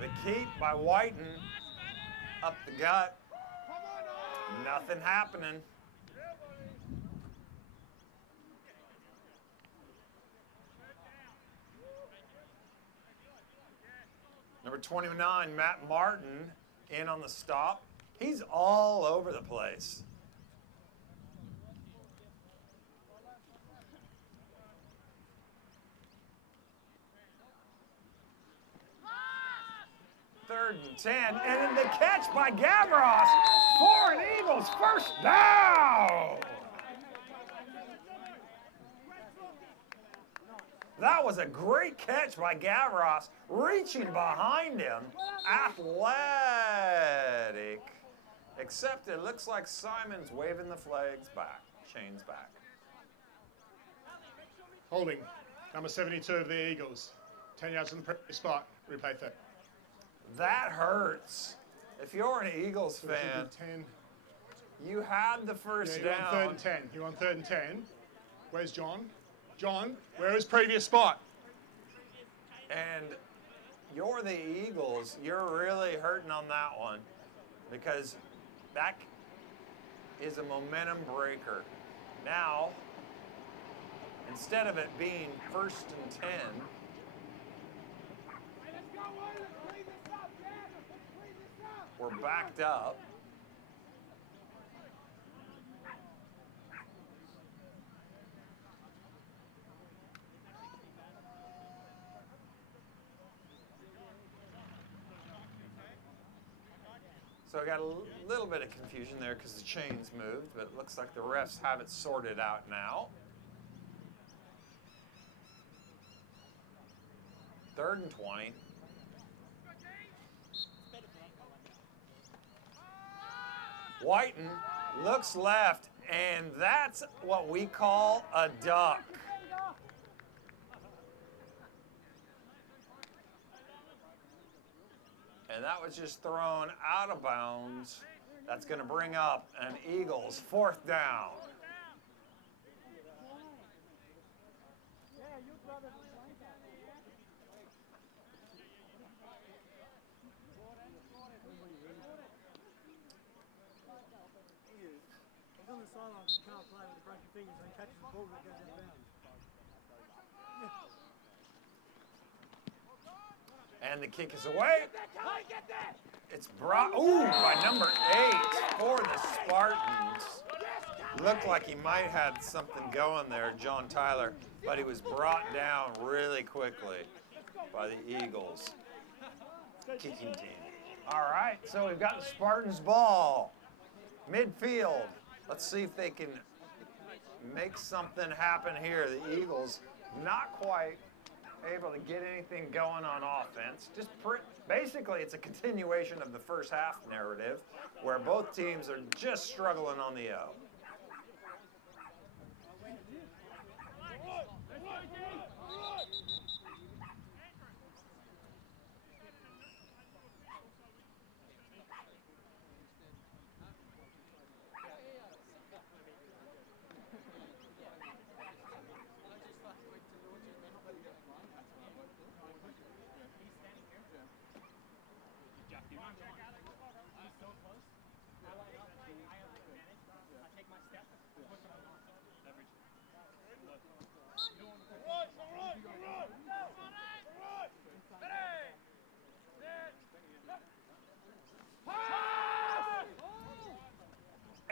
The keep by Whiten. Up the gut. Nothing happening. Number 29, Matt Martin, in on the stop. He's all over the place. Third and 10, and then the catch by Gavros for an Eagles first down. That was a great catch by Gavros, reaching behind him, athletic, except it looks like Simon's waving the flags back, chains back. Holding, number 72 of the Eagles, 10 yards from the previous spot, replay 30. That hurts. If you're an Eagles fan, 10. you had the first You're down. on 3rd and 10. You're on 3rd and 10. Where's John? John, where is previous spot? And you're the Eagles. You're really hurting on that one because that is a momentum breaker. Now, instead of it being 1st and 10, we're backed up. So I got a little bit of confusion there because the chains moved, but it looks like the refs have it sorted out now. 3rd and 20. Whiten looks left, and that's what we call a duck. And that was just thrown out of bounds. That's going to bring up an Eagles 4th down. He's on the sideline, can't play with the broken fingers and catches the ball that goes out of bounds. And the kick is away. It's brought, by number 8 for the Spartans. Looked like he might have something going there, John Tyler, but he was brought down really quickly by the Eagles kicking team. All right, so we've got the Spartans ball, midfield. Let's see if they can make something happen here. The Eagles not quite able to get anything going on offense. Basically, it's a continuation of the first half narrative where both teams are just struggling on the O.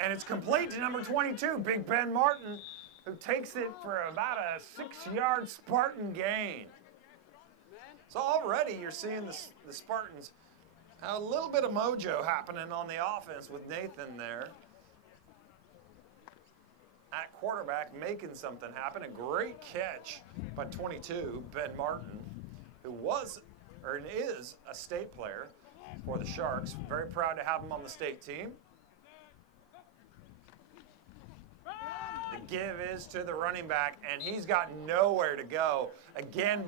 And it's complete to number 22, Big Ben Martin, who takes it for about a 6-yard Spartan gain. So already you're seeing the Spartans have a little bit of mojo happening on the offense with Nathan there at quarterback, making something happen. A great catch by 22, Ben Martin, who was or is a state player for the Sharks. Very proud to have him on the state team. The give is to the running back, and he's got nowhere to go. Again,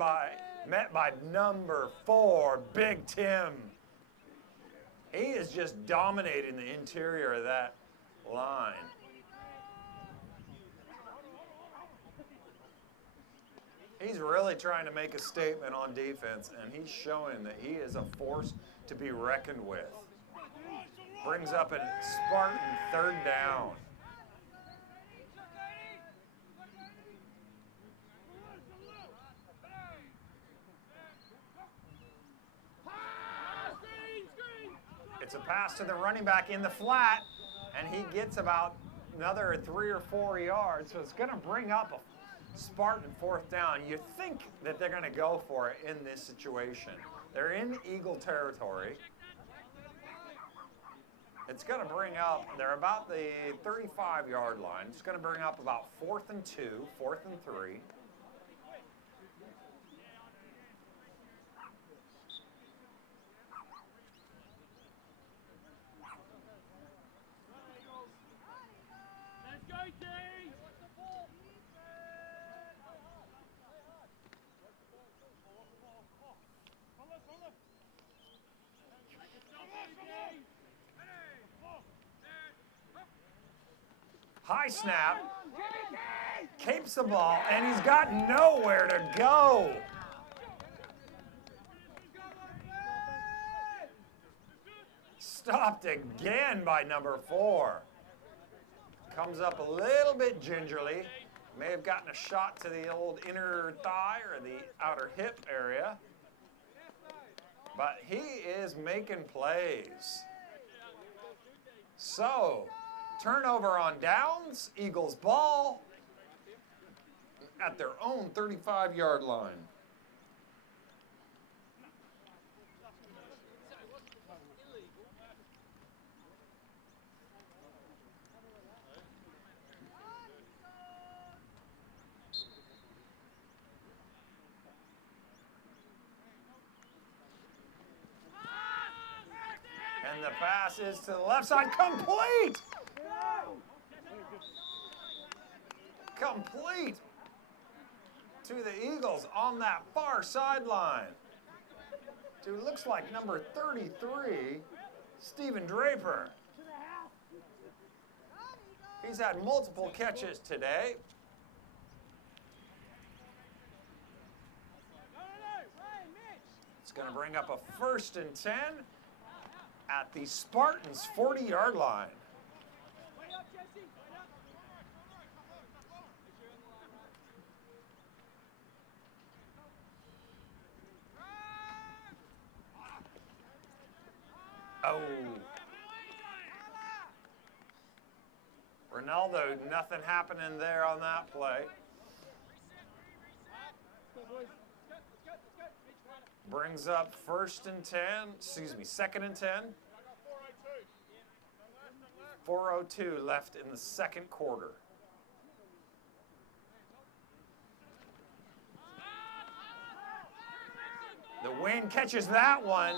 met by number 4, Big Tim. He is just dominating the interior of that line. He's really trying to make a statement on defense, and he's showing that he is a force to be reckoned with. Brings up a Spartan 3rd down. It's a pass to the running back in the flat, and he gets about another 3 or 4 yards. So it's going to bring up a Spartan 4th down. You think that they're going to go for it in this situation. They're in Eagle territory. It's going to bring up, they're about the 35-yard line. It's going to bring up about 4th and 2, 4th and 3. High snap, capes the ball, and he's got nowhere to go. stopped again by number 4. Comes up a little bit gingerly. May have gotten a shot to the old inner thigh or the outer hip area. But he is making plays. So, turnover on downs, Eagles ball at their own 35-yard line. And the pass is to the left side, complete! Complete to the Eagles on that far sideline. To looks like number 33, Stephen Draper. He's had multiple catches today. It's going to bring up a 1st and 10 at the Spartans' 40-yard line. Oh. Ronaldo, nothing happening there on that play. Brings up 1st and 10, 2nd and 10. 4:02 left in the second quarter. The wing catches that one.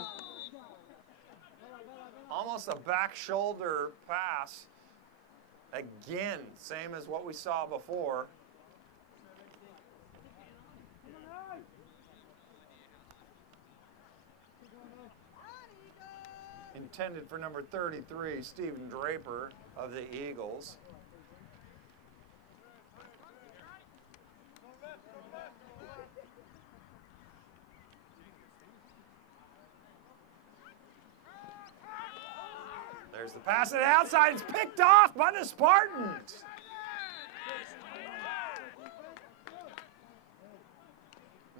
Almost a back shoulder pass. Again, same as what we saw before. Intended for number 33, Stephen Draper of the Eagles. There's the pass to the outside. It's picked off by the Spartans.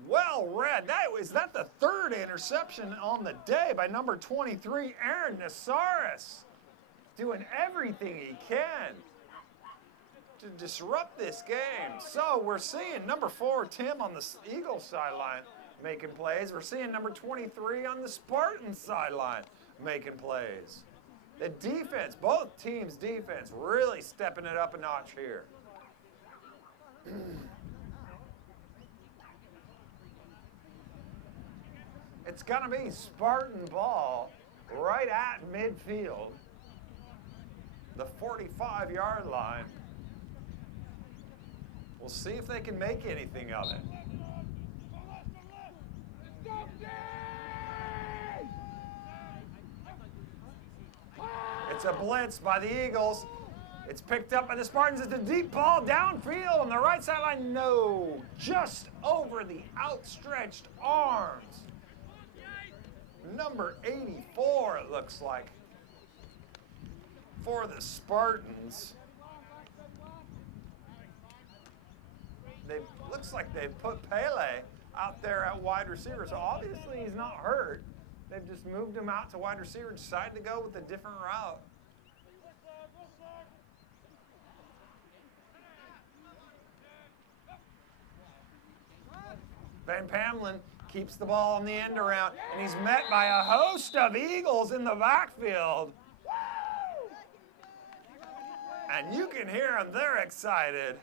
Well read. Is that the 3rd interception on the day by number 23, Aaron Nasaris. Doing everything he can to disrupt this game. So we're seeing number 4, Tim, on the Eagles sideline making plays. We're seeing number 23 on the Spartans sideline making plays. The defense, both teams' defense, really stepping it up a notch here. It's going to be Spartan ball right at midfield, the 45-yard line. We'll see if they can make anything of it. It's a blitz by the Eagles. It's picked up by the Spartans. It's a deep ball downfield on the right sideline. No, just over the outstretched arms. Number 84, it looks like, for the Spartans. Looks like they've put Pele out there at wide receiver. So obviously he's not hurt. They've just moved him out to wide receiver, decided to go with a different route. Van Pamlin keeps the ball on the end around, and he's met by a host of Eagles in the backfield. And you can hear them, they're excited.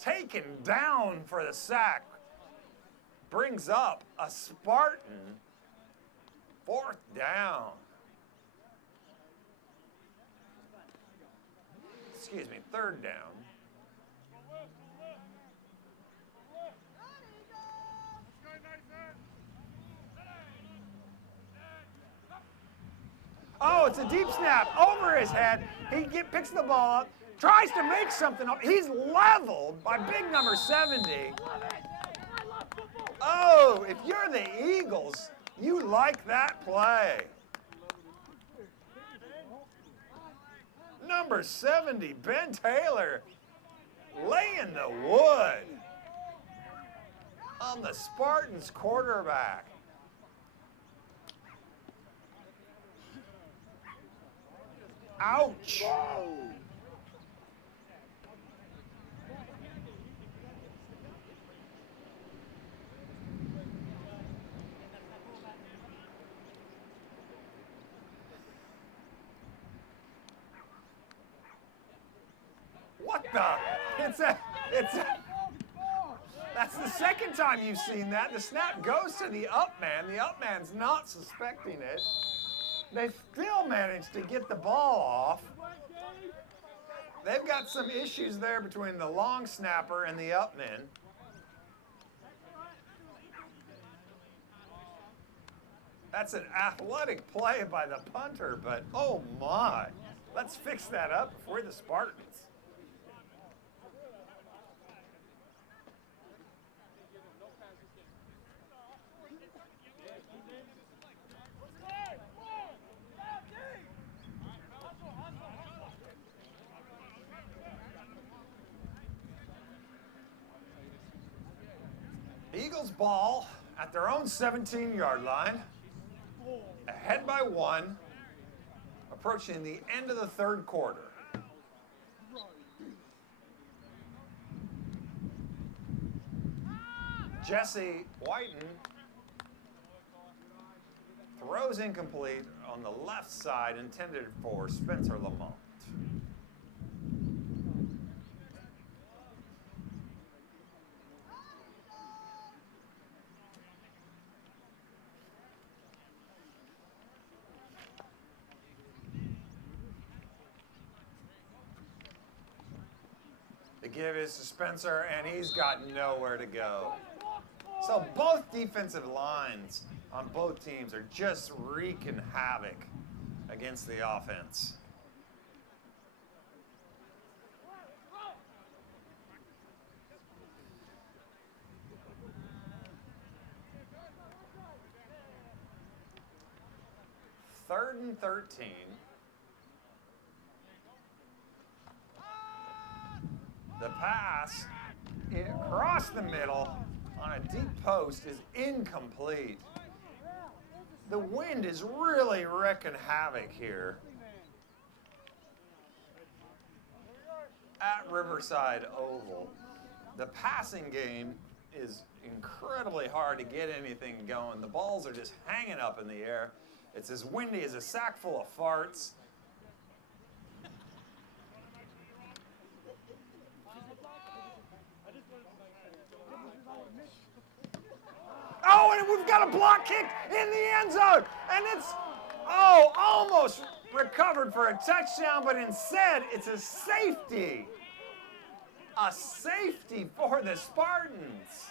Taken down for the sack. Brings up a Spartan 4th down. Excuse me, 3rd down. Oh, it's a deep snap over his head. He picks the ball up, tries to make something up. He's leveled by big number 70. Oh, if you're the Eagles, you like that play. Number 70, Ben Taylor, laying the wood on the Spartans quarterback. Ouch. What the? That's the second time you've seen that. The snap goes to the up man. The up man's not suspecting it. They still managed to get the ball off. They've got some issues there between the long snapper and the up man. That's an athletic play by the punter, but oh my. Let's fix that up before the Spartans. Eagles ball at their own 17-yard line, ahead by 1, approaching the end of the third quarter. Jesse Whiten throws incomplete on the left side, intended for Spencer Lamont. The give is to Spencer, and he's got nowhere to go. So both defensive lines on both teams are just wreaking havoc against the offense. Third and 13. The pass across the middle on a deep post is incomplete. The wind is really wreaking havoc here at Riverside Oval. The passing game is incredibly hard to get anything going. The balls are just hanging up in the air. It's as windy as a sack full of farts. Oh, and we've got a block kick in the end zone. And it's, almost recovered for a touchdown, but instead it's a safety. A safety for the Spartans.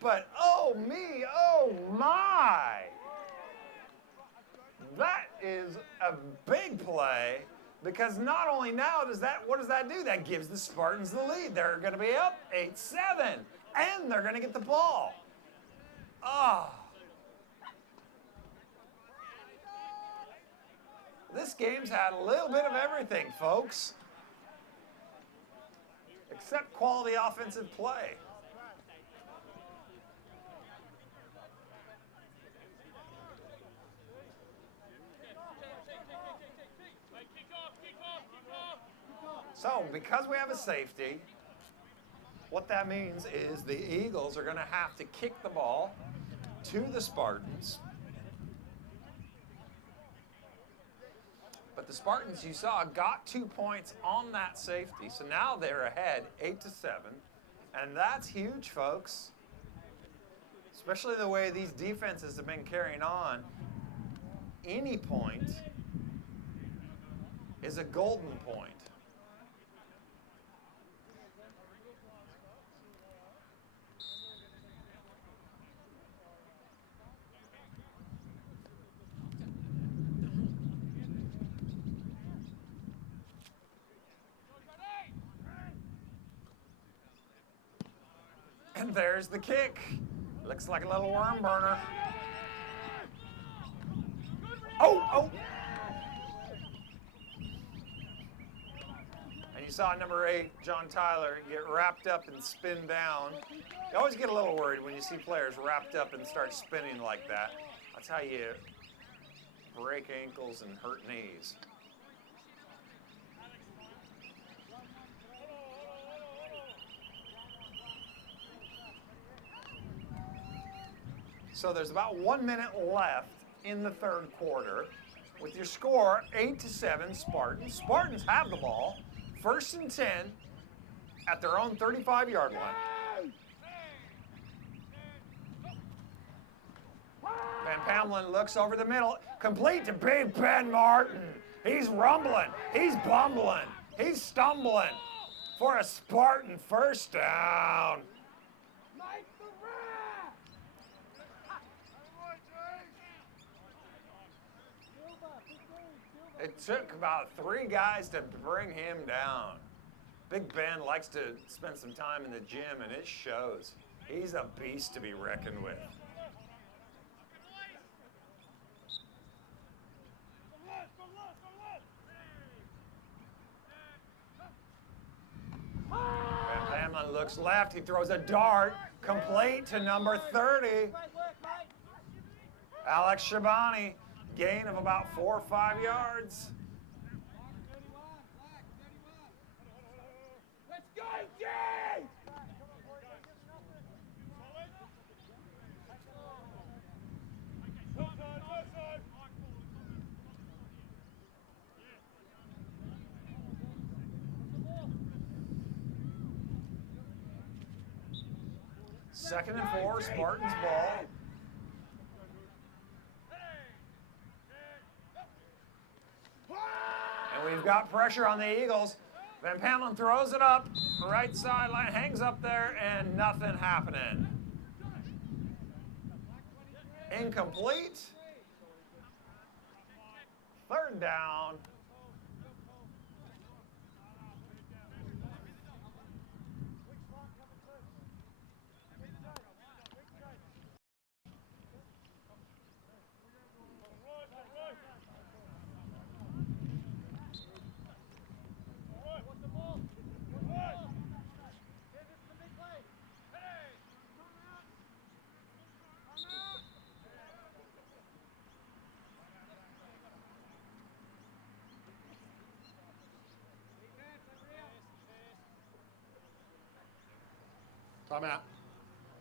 But oh my. That is a big play, because not only now what does that do? That gives the Spartans the lead. They're going to be up 8-7. And they're going to get the ball. This game's had a little bit of everything, folks. Except quality offensive play. So, because we have a safety, what that means is the Eagles are going to have to kick the ball to the Spartans. But the Spartans, you saw, got 2 points on that safety. So now they're ahead 8-7. And that's huge, folks. Especially the way these defenses have been carrying on. Any point is a golden point. And there's the kick. Looks like a little worm burner. Oh! saw number 8, John Tyler, get wrapped up and spin down. You always get a little worried when you see players wrapped up and start spinning like that. That's how you break ankles and hurt knees. So there's about 1 minute left in the third quarter. With your score 8-7 Spartans. Spartans have the ball. 1st and 10 at their own 35-yard line. Van Pamelen looks over the middle, complete to Big Ben Martin. He's rumbling, he's bumbling, he's stumbling for a Spartan first down. It took about 3 guys to bring him down. Big Ben likes to spend some time in the gym, and it shows. He's a beast to be reckoned with. Van Pamelen looks left. He throws a dart, complete to number 30. Alex Shabani. Gain of about 4 or 5 yards. Let's go, Jay! Second and 4, Spartans ball. And we've got pressure on the Eagles. Van Pamelen throws it up, right sideline, hangs up there, and nothing happening. Incomplete. 3rd down. Timeout.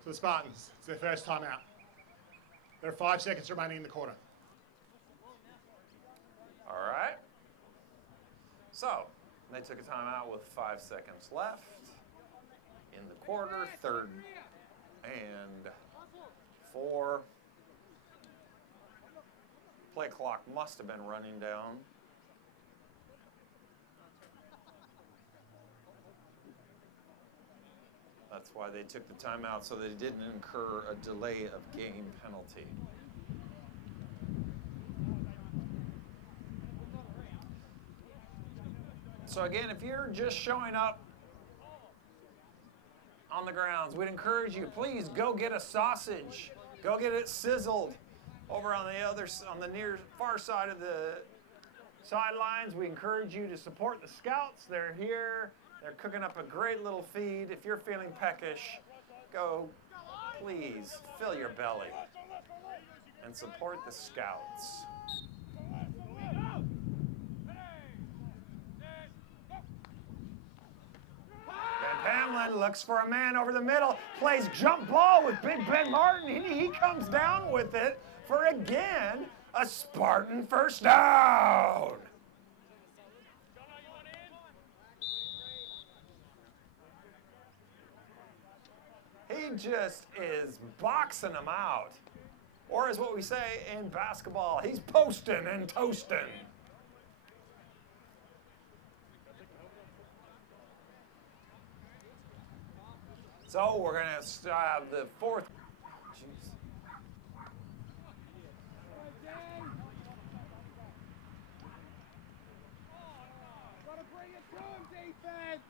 To the Spartans. It's their first timeout. There are 5 seconds remaining in the quarter. All right. So they took a timeout with 5 seconds left in the quarter. 3rd and 4. Play clock must have been running down. That's why they took the timeout, so they didn't incur a delay of game penalty. So again, if you're just showing up on the grounds, we'd encourage you, please go get a sausage. Go get it sizzled over on the near far side of the sidelines. We encourage you to support the Scouts. They're here. They're cooking up a great little feed. If you're feeling peckish, go, please, fill your belly and support the Scouts. Van Pamelen looks for a man over the middle, plays jump ball with Big Ben Martin. He comes down with it for, again, a Spartan first down. He just is boxing them out. Or as what we say in basketball, he's posting and toasting. So we're going to have the 4th. Jeez. Gotta bring it to him, defense!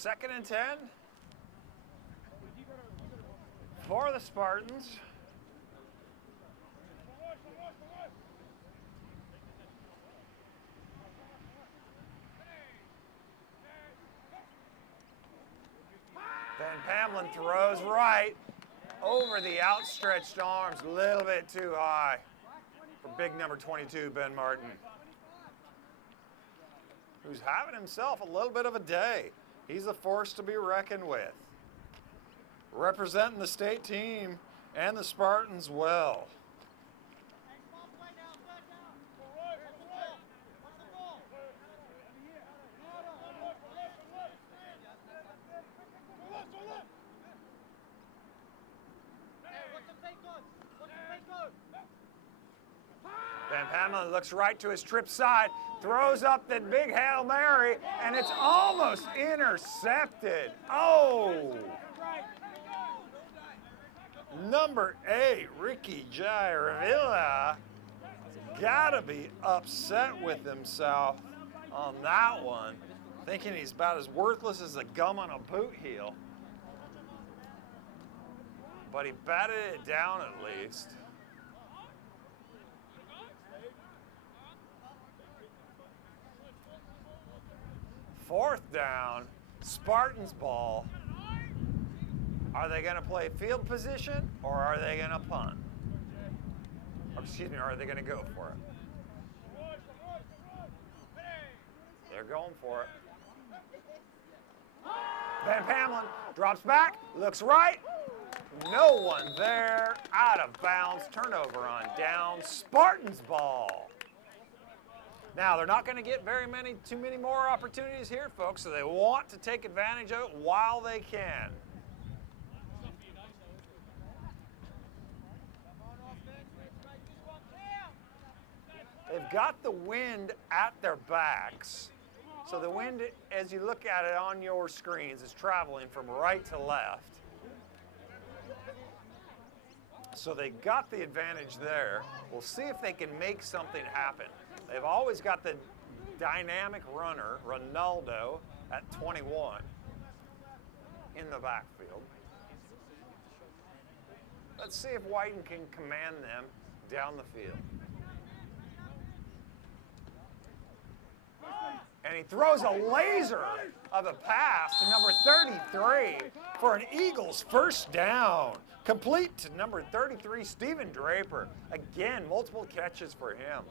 2nd and 10 for the Spartans. Van Pamlin throws right over the outstretched arms, a little bit too high for big number 22, Ben Martin, who's having himself a little bit of a day. He's a force to be reckoned with, representing the state team and the Spartans well. Van Pamela looks right to his trip side, throws up that big Hail Mary, and it's almost intercepted. Oh! Number 8, Ricky Jairvilla, gotta be upset with himself on that one, thinking he's about as worthless as a gum on a boot heel. But he batted it down at least. Fourth down, Spartans ball. Are they going to play field position or are they going to punt? Or, excuse me, or are they going to go for it? They're going for it. Van Pamlin drops back, looks right. No one there, out of bounds, turnover on down, Spartans ball. Now, they're not going to get too many more opportunities here, folks, so they want to take advantage of it while they can. They've got the wind at their backs. So the wind, as you look at it on your screens, is traveling from right to left. So they got the advantage there. We'll see if they can make something happen. They've always got the dynamic runner, Ronaldo, at 21 in the backfield. Let's see if Whiten can command them down the field. And he throws a laser of a pass to number 33 for an Eagles first down. Complete to number 33, Stephen Draper. Again, multiple catches for him.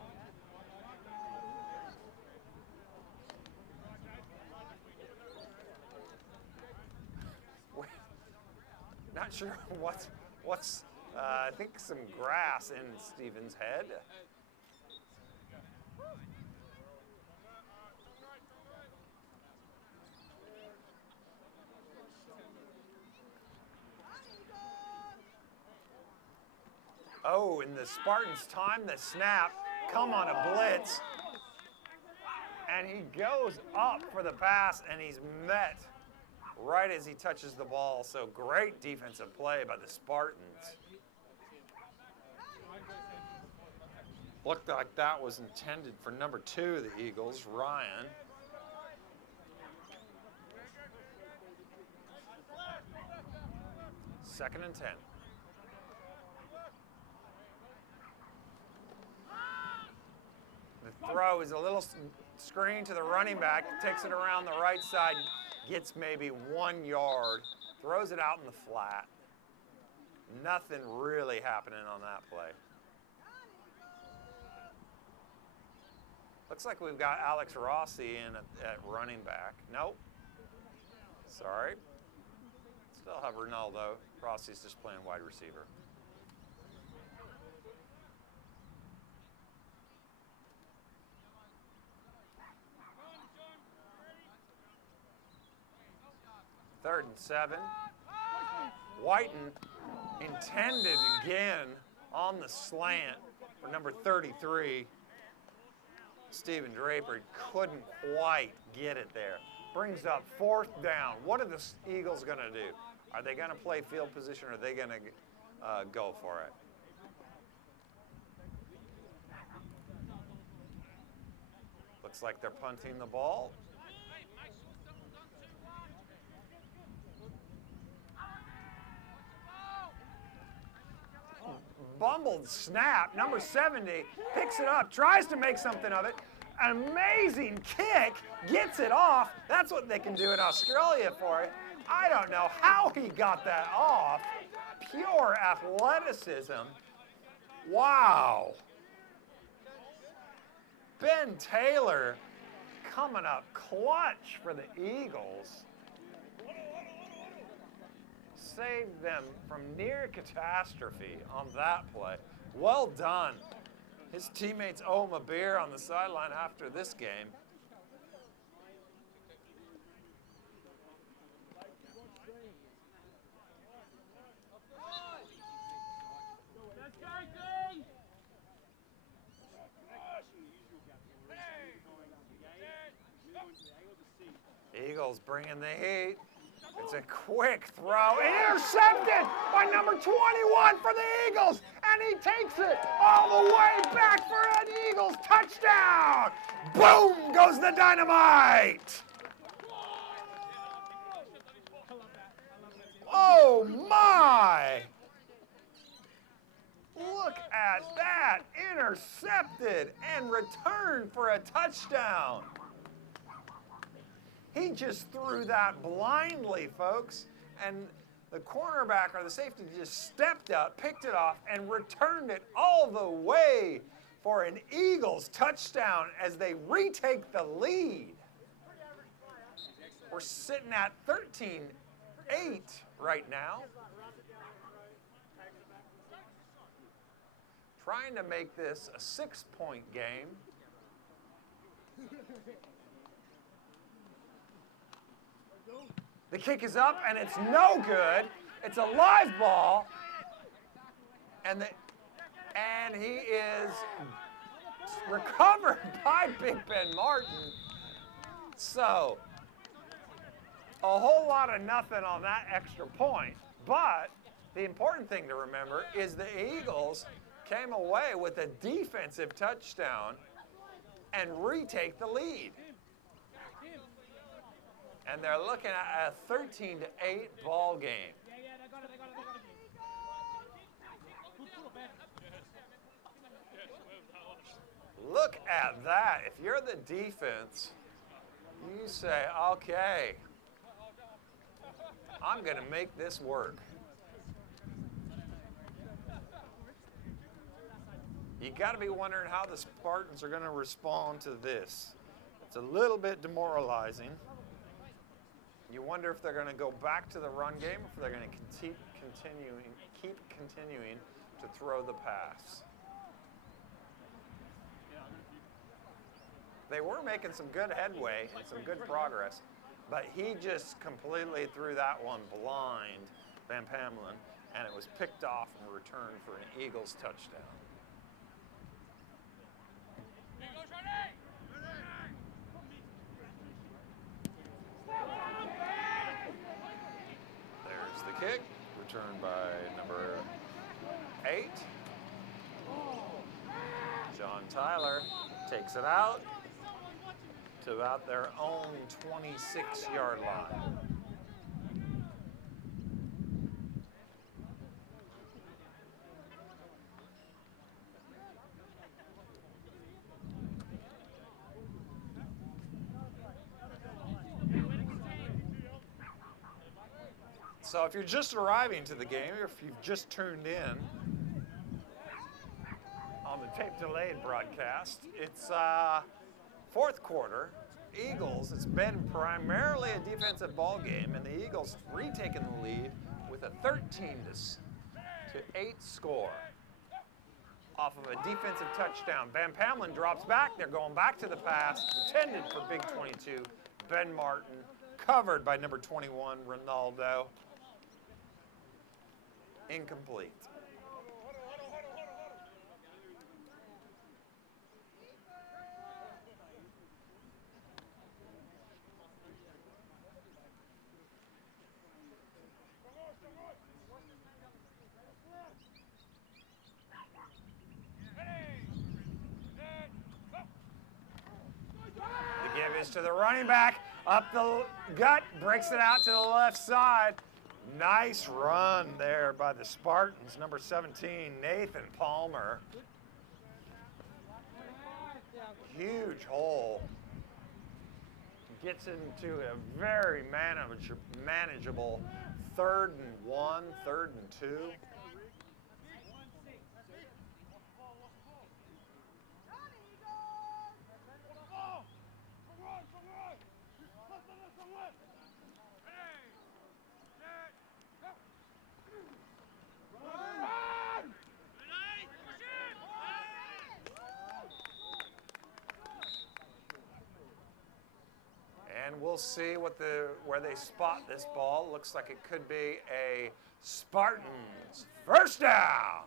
Not sure what's I think some grass in Stephen's head. Oh, and the Spartans time the snap, come on a blitz, and he goes up for the pass, and he's met right as he touches the ball. So great defensive play by the Spartans. Looked like that was intended for number 2 of the Eagles, Ryan. Second and 10. The throw is a little screen to the running back, takes it around the right side, gets maybe 1 yard, throws it out in the flat. Nothing really happening on that play. Looks like we've got Alex Rossi in at running back. Nope. Sorry. Still have Ronaldo. Rossi's just playing wide receiver. Third and 7. Whiten intended again on the slant for number 33. Stephen Draper couldn't quite get it there. Brings up 4th down. What are the Eagles going to do? Are they going to play field position or are they going to go for it? Looks like they're punting the ball. bumbled snap. Number 70 picks it up, tries to make something of it. An amazing kick, gets it off. That's what they can do in Australia for it. I don't know how he got that off. Pure athleticism. Wow. Ben Taylor coming up clutch for the Eagles. Saved them from near catastrophe on that play. Well done. His teammates owe him a beer on the sideline after this game. Eagles bringing the heat. It's a quick throw. Intercepted by number 21 for the Eagles. And he takes it all the way back for an Eagles touchdown. Boom goes the dynamite. Oh my. Look at that. Intercepted and returned for a touchdown. He just threw that blindly, folks, and the cornerback or the safety just stepped up, picked it off, and returned it all the way for an Eagles touchdown as they retake the lead. We're sitting at 13-8 right now. Trying to make this a 6-point game. The kick is up, and it's no good. It's a live ball, and he is recovered by Big Ben Martin. So, a whole lot of nothing on that extra point. But the important thing to remember is the Eagles came away with a defensive touchdown and retake the lead. And they're looking at a 13-8 ball game. Look at that. If you're the defense, you say, okay, I'm going to make this work. You got to be wondering how the Spartans are going to respond to this. It's a little bit demoralizing. You wonder if they're going to go back to the run game, or if they're going to keep continuing to throw the pass. They were making some good headway and some good progress, but he just completely threw that one blind, Van Pamelen, and it was picked off and returned for an Eagles touchdown. There's the kick, returned by number 8. John Tyler takes it out to about their own 26-yard line. So if you're just arriving to the game, or if you've just tuned in on the tape delayed broadcast, it's fourth quarter. Eagles, it's been primarily a defensive ball game, and the Eagles retaking the lead with a 13-8 score off of a defensive touchdown. Van Pamelen drops back. They're going back to the pass, intended for Big 22. Ben Martin, covered by number 21, Ronaldo. Incomplete. The give is to the running back, up the gut, breaks it out to the left side. Nice run there by the Spartans. Number 17, Nathan Palmer. Huge hole. Gets into a very manageable 3rd and 1, 3rd and 2. And we'll see where they spot this ball. Looks like it could be a Spartans first down.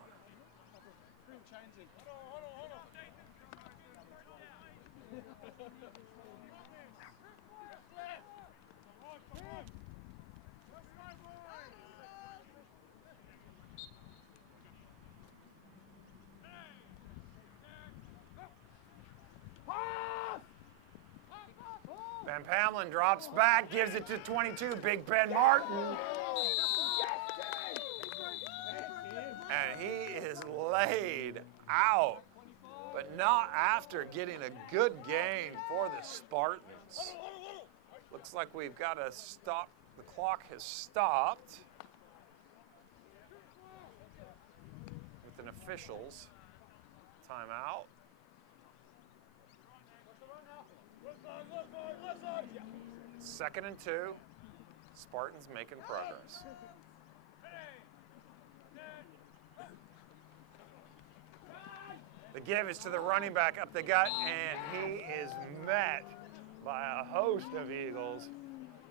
Van Pamlin drops back, gives it to 22, Big Ben Martin. And he is laid out, but not after getting a good gain for the Spartans. Looks like we've got to stop. The clock has stopped with an official's timeout. 2nd and 2. Spartans making progress. The give is to the running back up the gut, and he is met by a host of Eagles.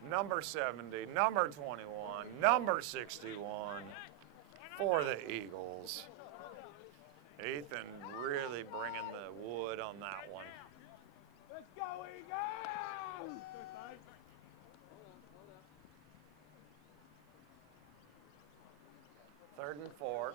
Number 70, number 21, number 61 for the Eagles. Ethan really bringing the wood on that one. Let's go, Eagles! 3rd and 4.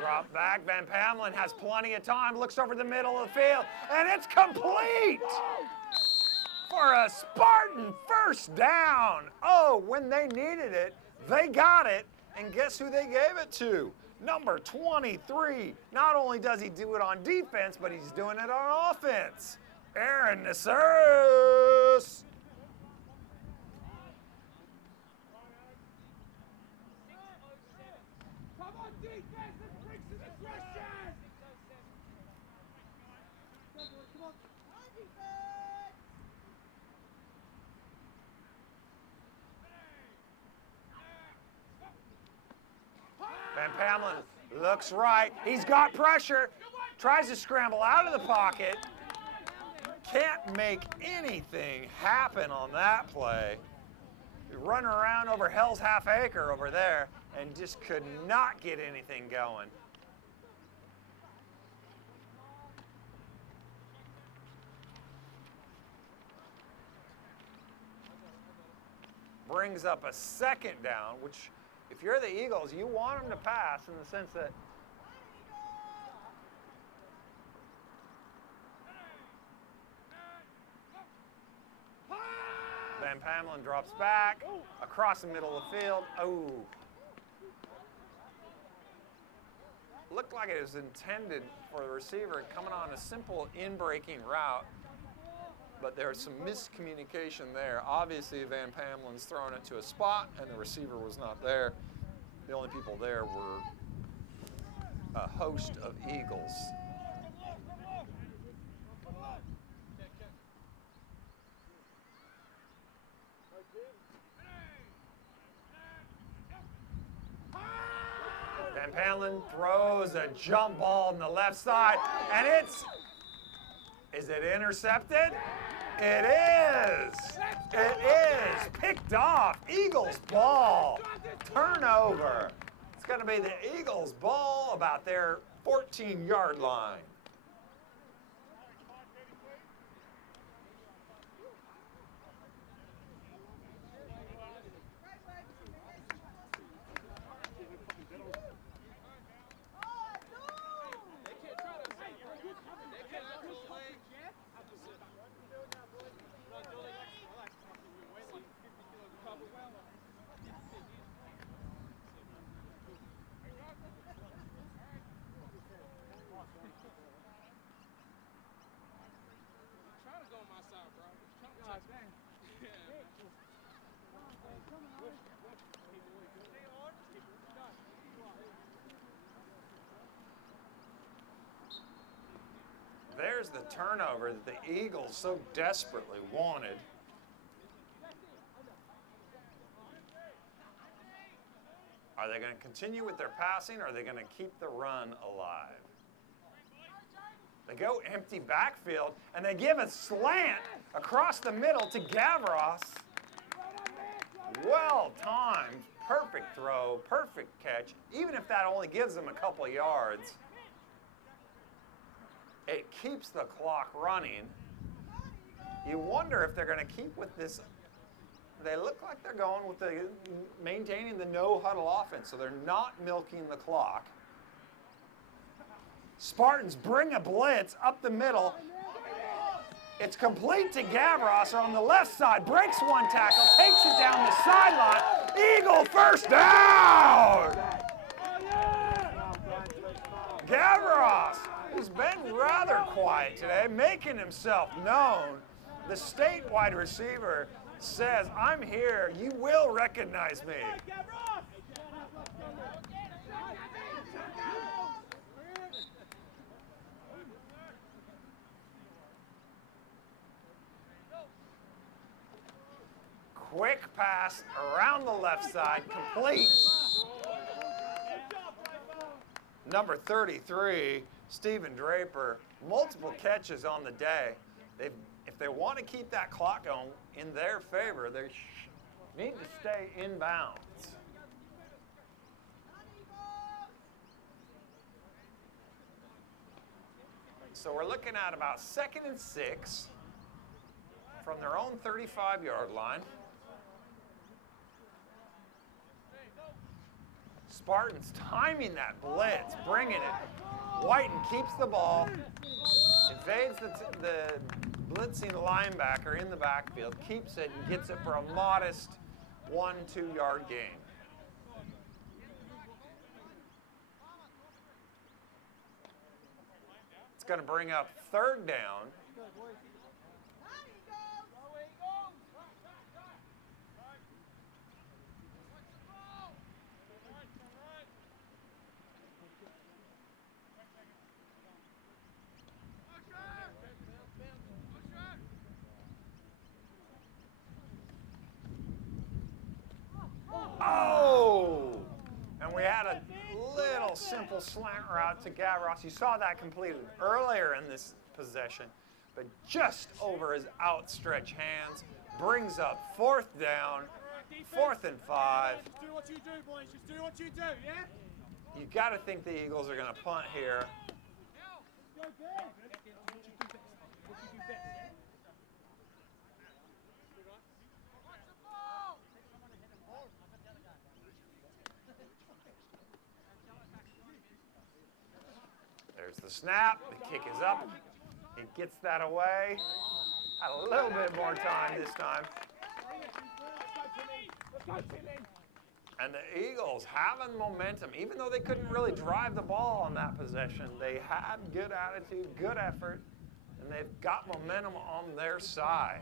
Drop back. Van Pamlin has plenty of time. Looks over the middle of the field, and it's complete for a Spartan first down. Oh, when they needed it, they got it. And guess who they gave it to? Number 23. Not only does he do it on defense, but he's doing it on offense. Aaron Nasaris. Come on, defense, let's bring some aggression! Come on. Van Pamlin looks right. He's got pressure. Tries to scramble out of the pocket. Can't make anything happen on that play. Running around over Hell's Half Acre over there and just could not get anything going. Brings up a 2nd down, which if you're the Eagles, you want them to pass in the sense that Van Pamlin drops back across the middle of the field. Oh. Looked like it was intended for the receiver coming on a simple in-breaking route, but there's some miscommunication there. Obviously, Van Pamlin's throwing it to a spot, and the receiver was not there. The only people there were a host of Eagles. Van Pamlin throws a jump ball on the left side, and is it intercepted? It is. It is picked off. Eagles ball. Turnover. It's going to be the Eagles ball about their 14-yard line. There's the turnover that the Eagles so desperately wanted. Are they going to continue with their passing, or are they going to keep the run alive? They go empty backfield, and they give a slant across the middle to Gavros. Well timed, perfect throw, perfect catch. Even if that only gives them a couple of yards, it keeps the clock running. You wonder if they're going to keep with this. They look like they're going with maintaining the no-huddle offense, so they're not milking the clock. Spartans bring a blitz up the middle. It's complete to Gavros on the left side, breaks one tackle, takes it down the sideline. Eagle first down! Gavros, who's been rather quiet today, making himself known. The state wide receiver says, I'm here, you will recognize me. Quick pass around the left side, complete. Number 33, Stephen Draper, multiple catches on the day. If they want to keep that clock going in their favor, they need to stay inbounds. So we're looking at about 2nd and 6 from their own 35-yard line. Spartans timing that blitz, bringing it. Whiten keeps the ball, evades the blitzing linebacker in the backfield, keeps it and gets it for a modest 1-2 yard gain. It's going to bring up 3rd down. Oh! And we had a little simple slant route to Gavros. You saw that completed earlier in this possession, but just over his outstretched hands, brings up 4th down, 4th and 5. Just do what you do, boys. Just do what you do, yeah? You got to think the Eagles are going to punt here. Go, go. What you do best, yeah? There's the snap. The kick is up. He gets that away. Had a little bit more time this time. And the Eagles having momentum, even though they couldn't really drive the ball on that possession, they had good attitude, good effort, and they've got momentum on their side.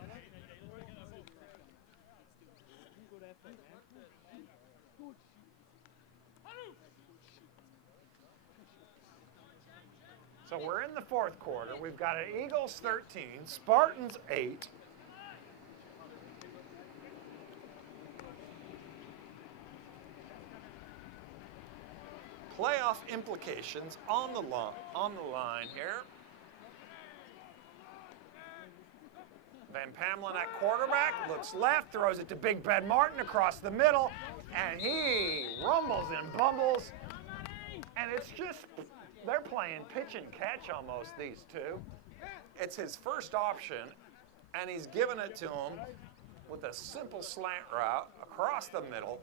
So we're in the 4th quarter. We've got an Eagles 13, Spartans 8. Playoff implications on the line here. Van Pamelen at quarterback, looks left, throws it to Big Ben Martin across the middle, and he rumbles and bumbles. And it's just, they're playing pitch and catch almost, these two. It's his first option, and he's given it to him with a simple slant route across the middle.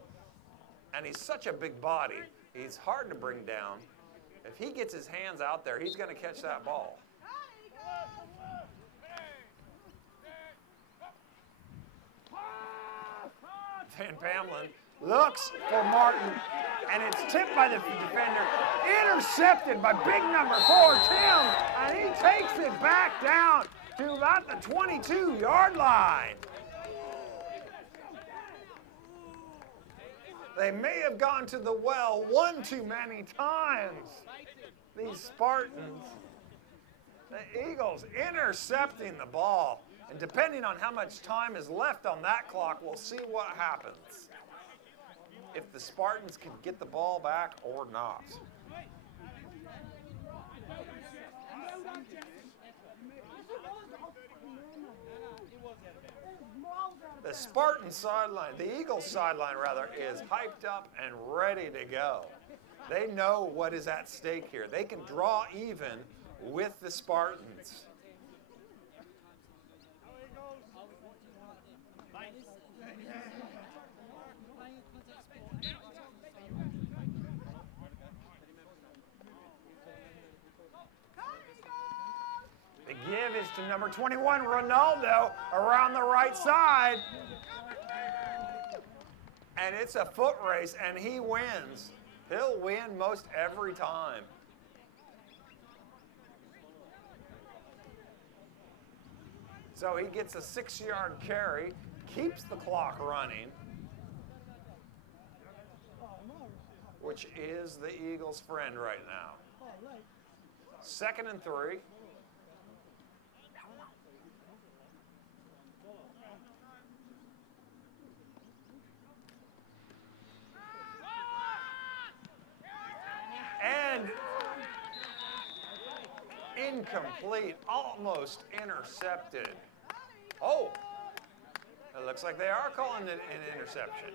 And he's such a big body, he's hard to bring down. If he gets his hands out there, he's going to catch that ball. Van Pamelen looks for Martin, and it's tipped by the defender, intercepted by big number 4, Tim, and he takes it back down. to about the 22-yard line. They may have gone to the well one too many times. These Spartans. The Eagles intercepting the ball. And depending on how much time is left on that clock, we'll see what happens. If the Spartans can get the ball back or not. The Spartan sideline, the Eagles sideline rather, is hyped up and ready to go. They know what is at stake here. They can draw even with the Spartans. The give is to number 21, Ronaldo, around the right side. And it's a foot race, and he wins. He'll win most every time. So he gets a 6-yard carry, keeps the clock running, which is the Eagles' friend right now. 2nd and 3. And incomplete, almost intercepted. Oh, it looks like they are calling it an interception.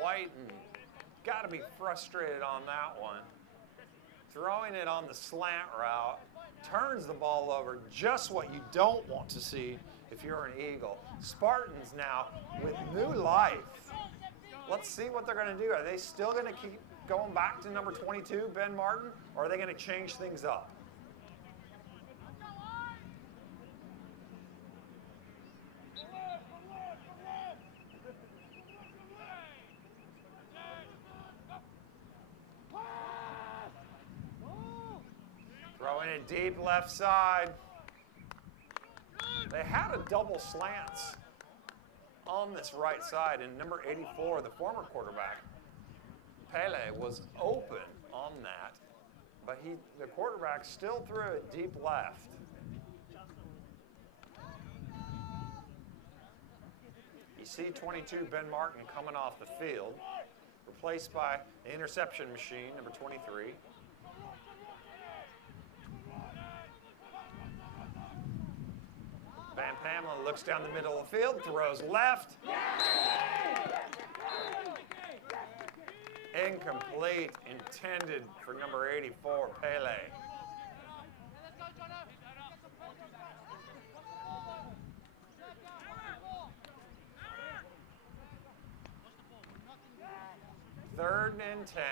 Whiten got to be frustrated on that one. Throwing it on the slant route, turns the ball over, just what you don't want to see if you're an Eagle. Spartans now with new life. Let's see what they're going to do. Are they still going to keep going back to number 22, Ben Martin, or are they going to change things up? Throwing it deep left side. They had a double slants on this right side, and number 84, the former quarterback, Pele, was open on that, but the quarterback still threw it deep left. You see 22, Ben Martin, coming off the field, replaced by the interception machine, number 23. Van Pamela looks down the middle of the field, throws left. Incomplete, intended for number 84, Pele. Third and 10.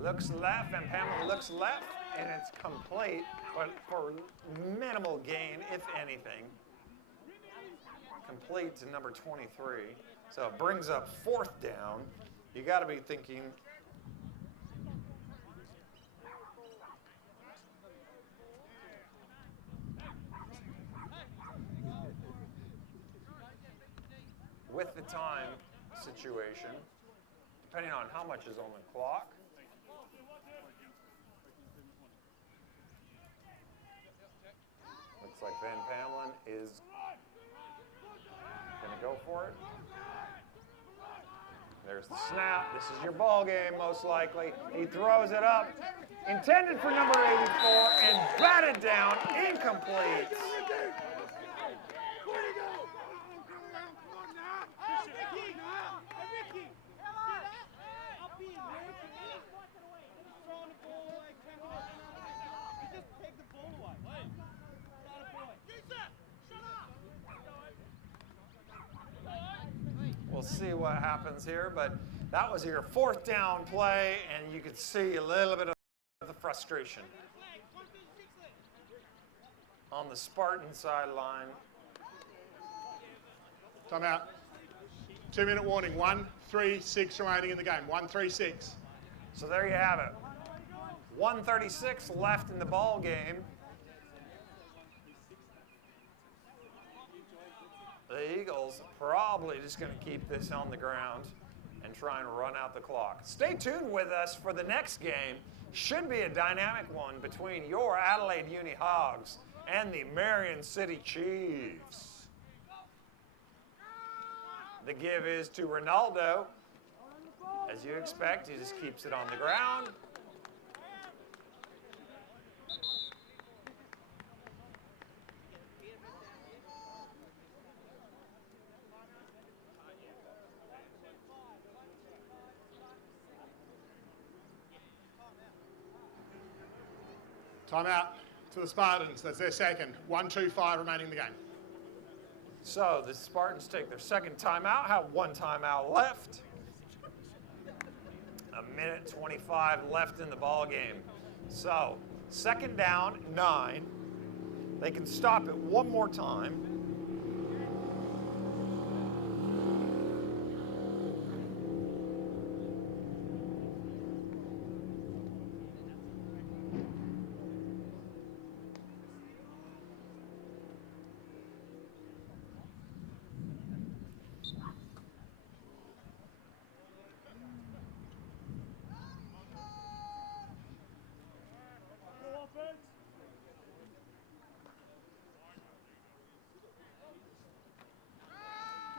Looks left, and Pamela looks left, and it's complete, but for minimal gain, if anything. Complete to number 23. So it brings up 4th down. You got to be thinking, with the time situation, depending on how much is on the clock. Looks like Van Pamelen is going to go for it. There's the snap. This is your ball game, most likely. He throws it up. Intended for number 84 and batted down. Incomplete. We'll see what happens here, but that was your 4th down play, and you could see a little bit of the frustration on the Spartan sideline. Timeout. 2-minute warning. 1:36 remaining in the game. 1:36. So there you have it. 1:36 left in the ball game. The Eagles probably just going to keep this on the ground and try and run out the clock. Stay tuned with us for the next game. Should be a dynamic one between your Adelaide Uni Hogs and the Marion City Chiefs. The give is to Ronaldo. As you expect, he just keeps it on the ground. Timeout to the Spartans. That's their second. 1:25 remaining in the game. So the Spartans take their second timeout, have 1 timeout left. 1:25 left in the ball game. So 2nd down, 9. They can stop it one more time.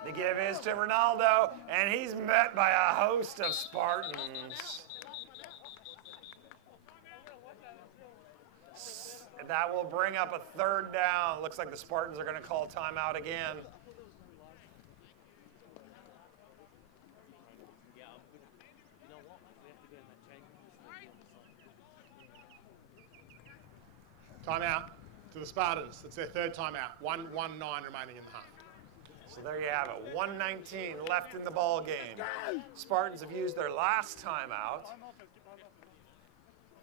The give is to Ronaldo, and he's met by a host of Spartans. That will bring up a 3rd down. Looks like the Spartans are going to call timeout again. Timeout to the Spartans. That's their 3rd timeout. 1:19 remaining in the half. So there you have it. 1:19 left in the ball game. Spartans have used their last timeout.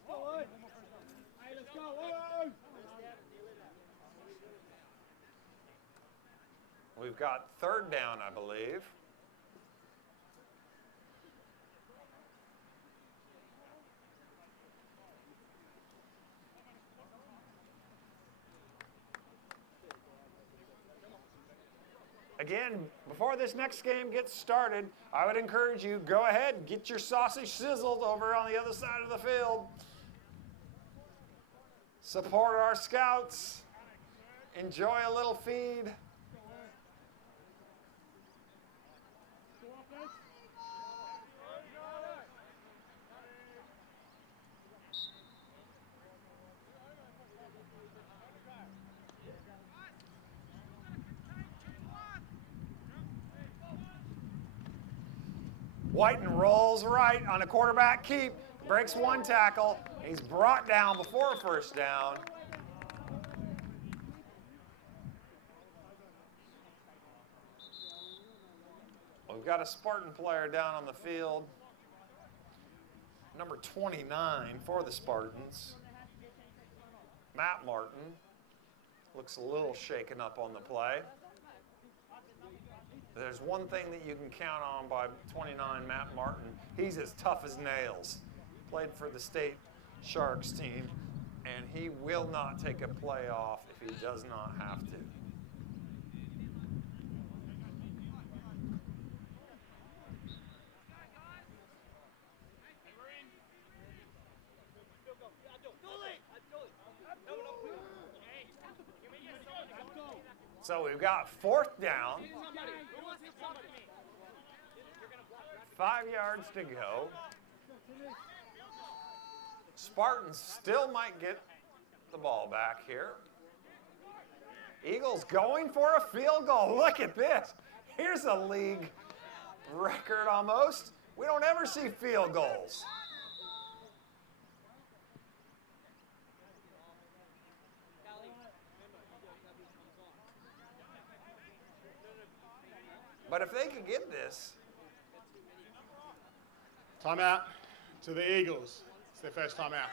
Hey, let's go. We've got 3rd down, I believe. Again, before this next game gets started, I would encourage you, go ahead, get your sausage sizzled over on the other side of the field. Support our scouts. Enjoy a little feed. Whiten rolls right on a quarterback keep, breaks 1 tackle. He's brought down before a 1st down. We've got a Spartan player down on the field. Number 29 for the Spartans. Matt Martin. Looks a little shaken up on the play. There's one thing that you can count on by 29 Matt Martin. He's as tough as nails. Played for the state Sharks team, and he will not take a play off if he does not have to. So we've got 4th down. 5 yards to go. Spartans still might get the ball back here. Eagles going for a field goal. Look at this. Here's a league record almost. We don't ever see field goals. But if they could get this, Timeout to the Eagles. It's their first timeout.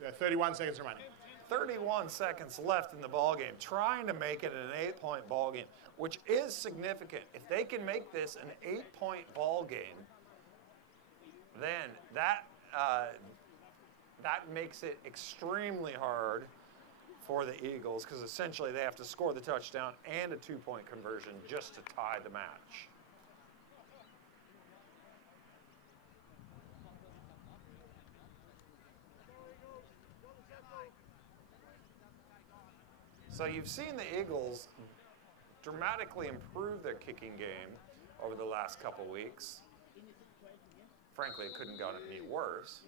There are 31 seconds remaining. 31 seconds left in the ball game, trying to make it an 8-point ball game, which is significant. If they can make this an 8-point ball game, then that makes it extremely hard for the Eagles, because essentially they have to score the touchdown and a 2-point conversion just to tie the match. So you've seen the Eagles dramatically improve their kicking game over the last couple weeks. Frankly, it couldn't have gotten any worse.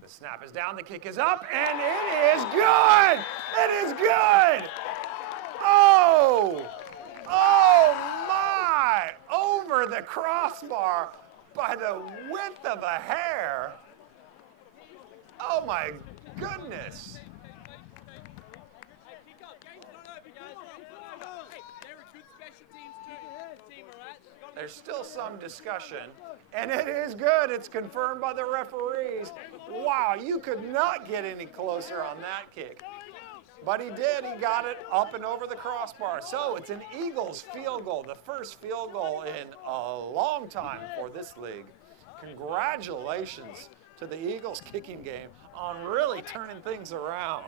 The snap is down, the kick is up, and it is good! It is good! Oh! Oh my! Over the crossbar by the width of a hair. Oh my goodness. Hey, kick up. Game's not over, guys. Game's not over. Hey, they're a good special team, all right? There's still some discussion, and it is good. It's confirmed by the referees. Wow, you could not get any closer on that kick. But he did. He got it up and over the crossbar. So it's an Eagles field goal, the first field goal in a long time for this league. Congratulations to the Eagles kicking game on really turning things around.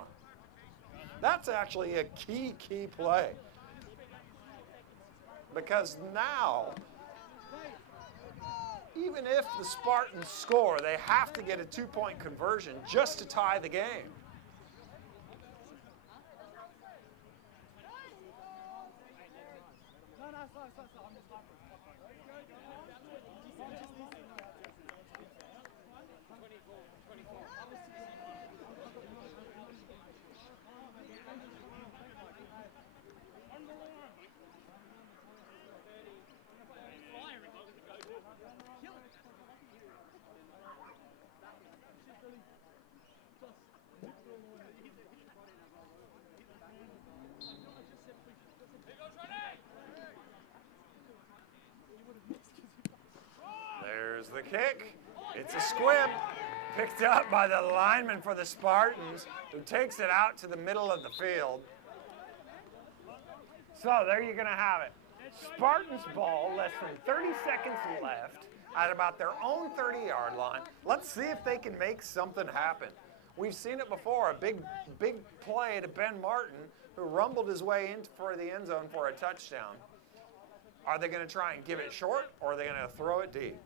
That's actually a key play. Because now, even if the Spartans score, they have to get a 2-point conversion just to tie the game. There's the kick. It's a squib. Picked up by the lineman for the Spartans, who takes it out to the middle of the field. So there you're going to have it. Spartans ball, less than 30 seconds left at about their own 30-yard line. Let's see if they can make something happen. We've seen it before, a big play to Ben Martin, who rumbled his way in for the end zone for a touchdown. Are they going to try and give it short, or are they going to throw it deep?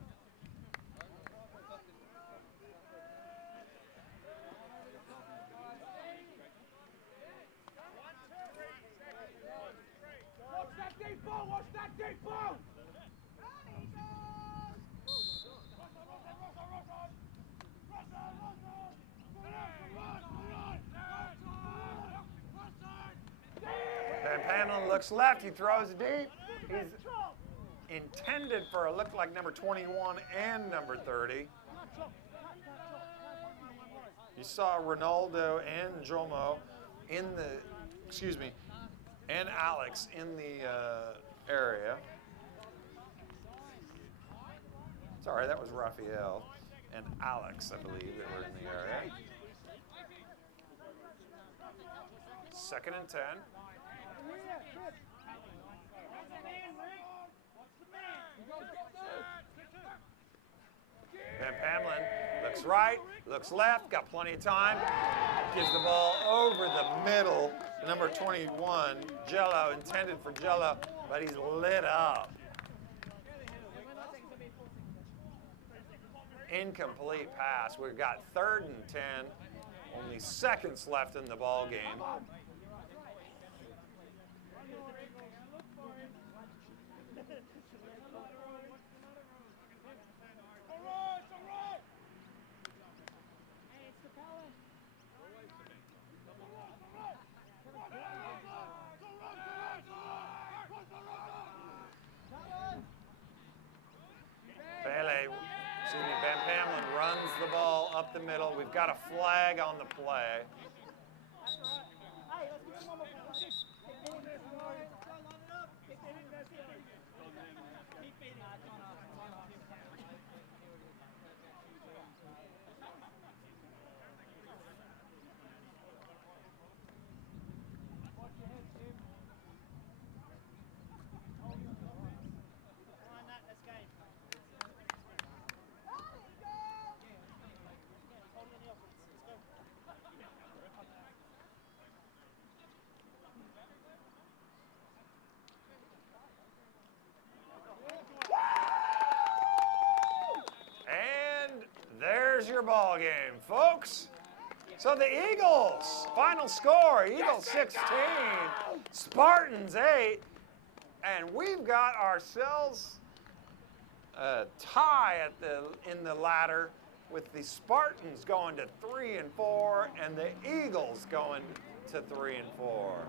Watch that deep ball! Then Pamela looks left, he throws it deep. He's intended for a look like number 21 and number 30. You saw Ronaldo and Jomo and Alex in the area. Sorry, that was Raphael and Alex, I believe, that were in the area. 2nd and 10. Van Pamlin looks right, looks left, got plenty of time. Gives the ball over the middle. Number 21, Jello, intended for Jello, but he's lit up. Incomplete pass. We've got 3rd and 10. Only seconds left in the ball game. the middle. We've got a flag on the play. That's all right. Hey, let's give him one more play. Let's just keep doing this. Keep doing it. That's it. Keep feeding that. Watch your head, Tim. Behind that, let's game. And there's your ball game, folks. So the Eagles, final score, Eagles 16, Spartans 8, and we've got ourselves a tie in the ladder with the Spartans going to 3 and 4 and the Eagles going to 3 and 4.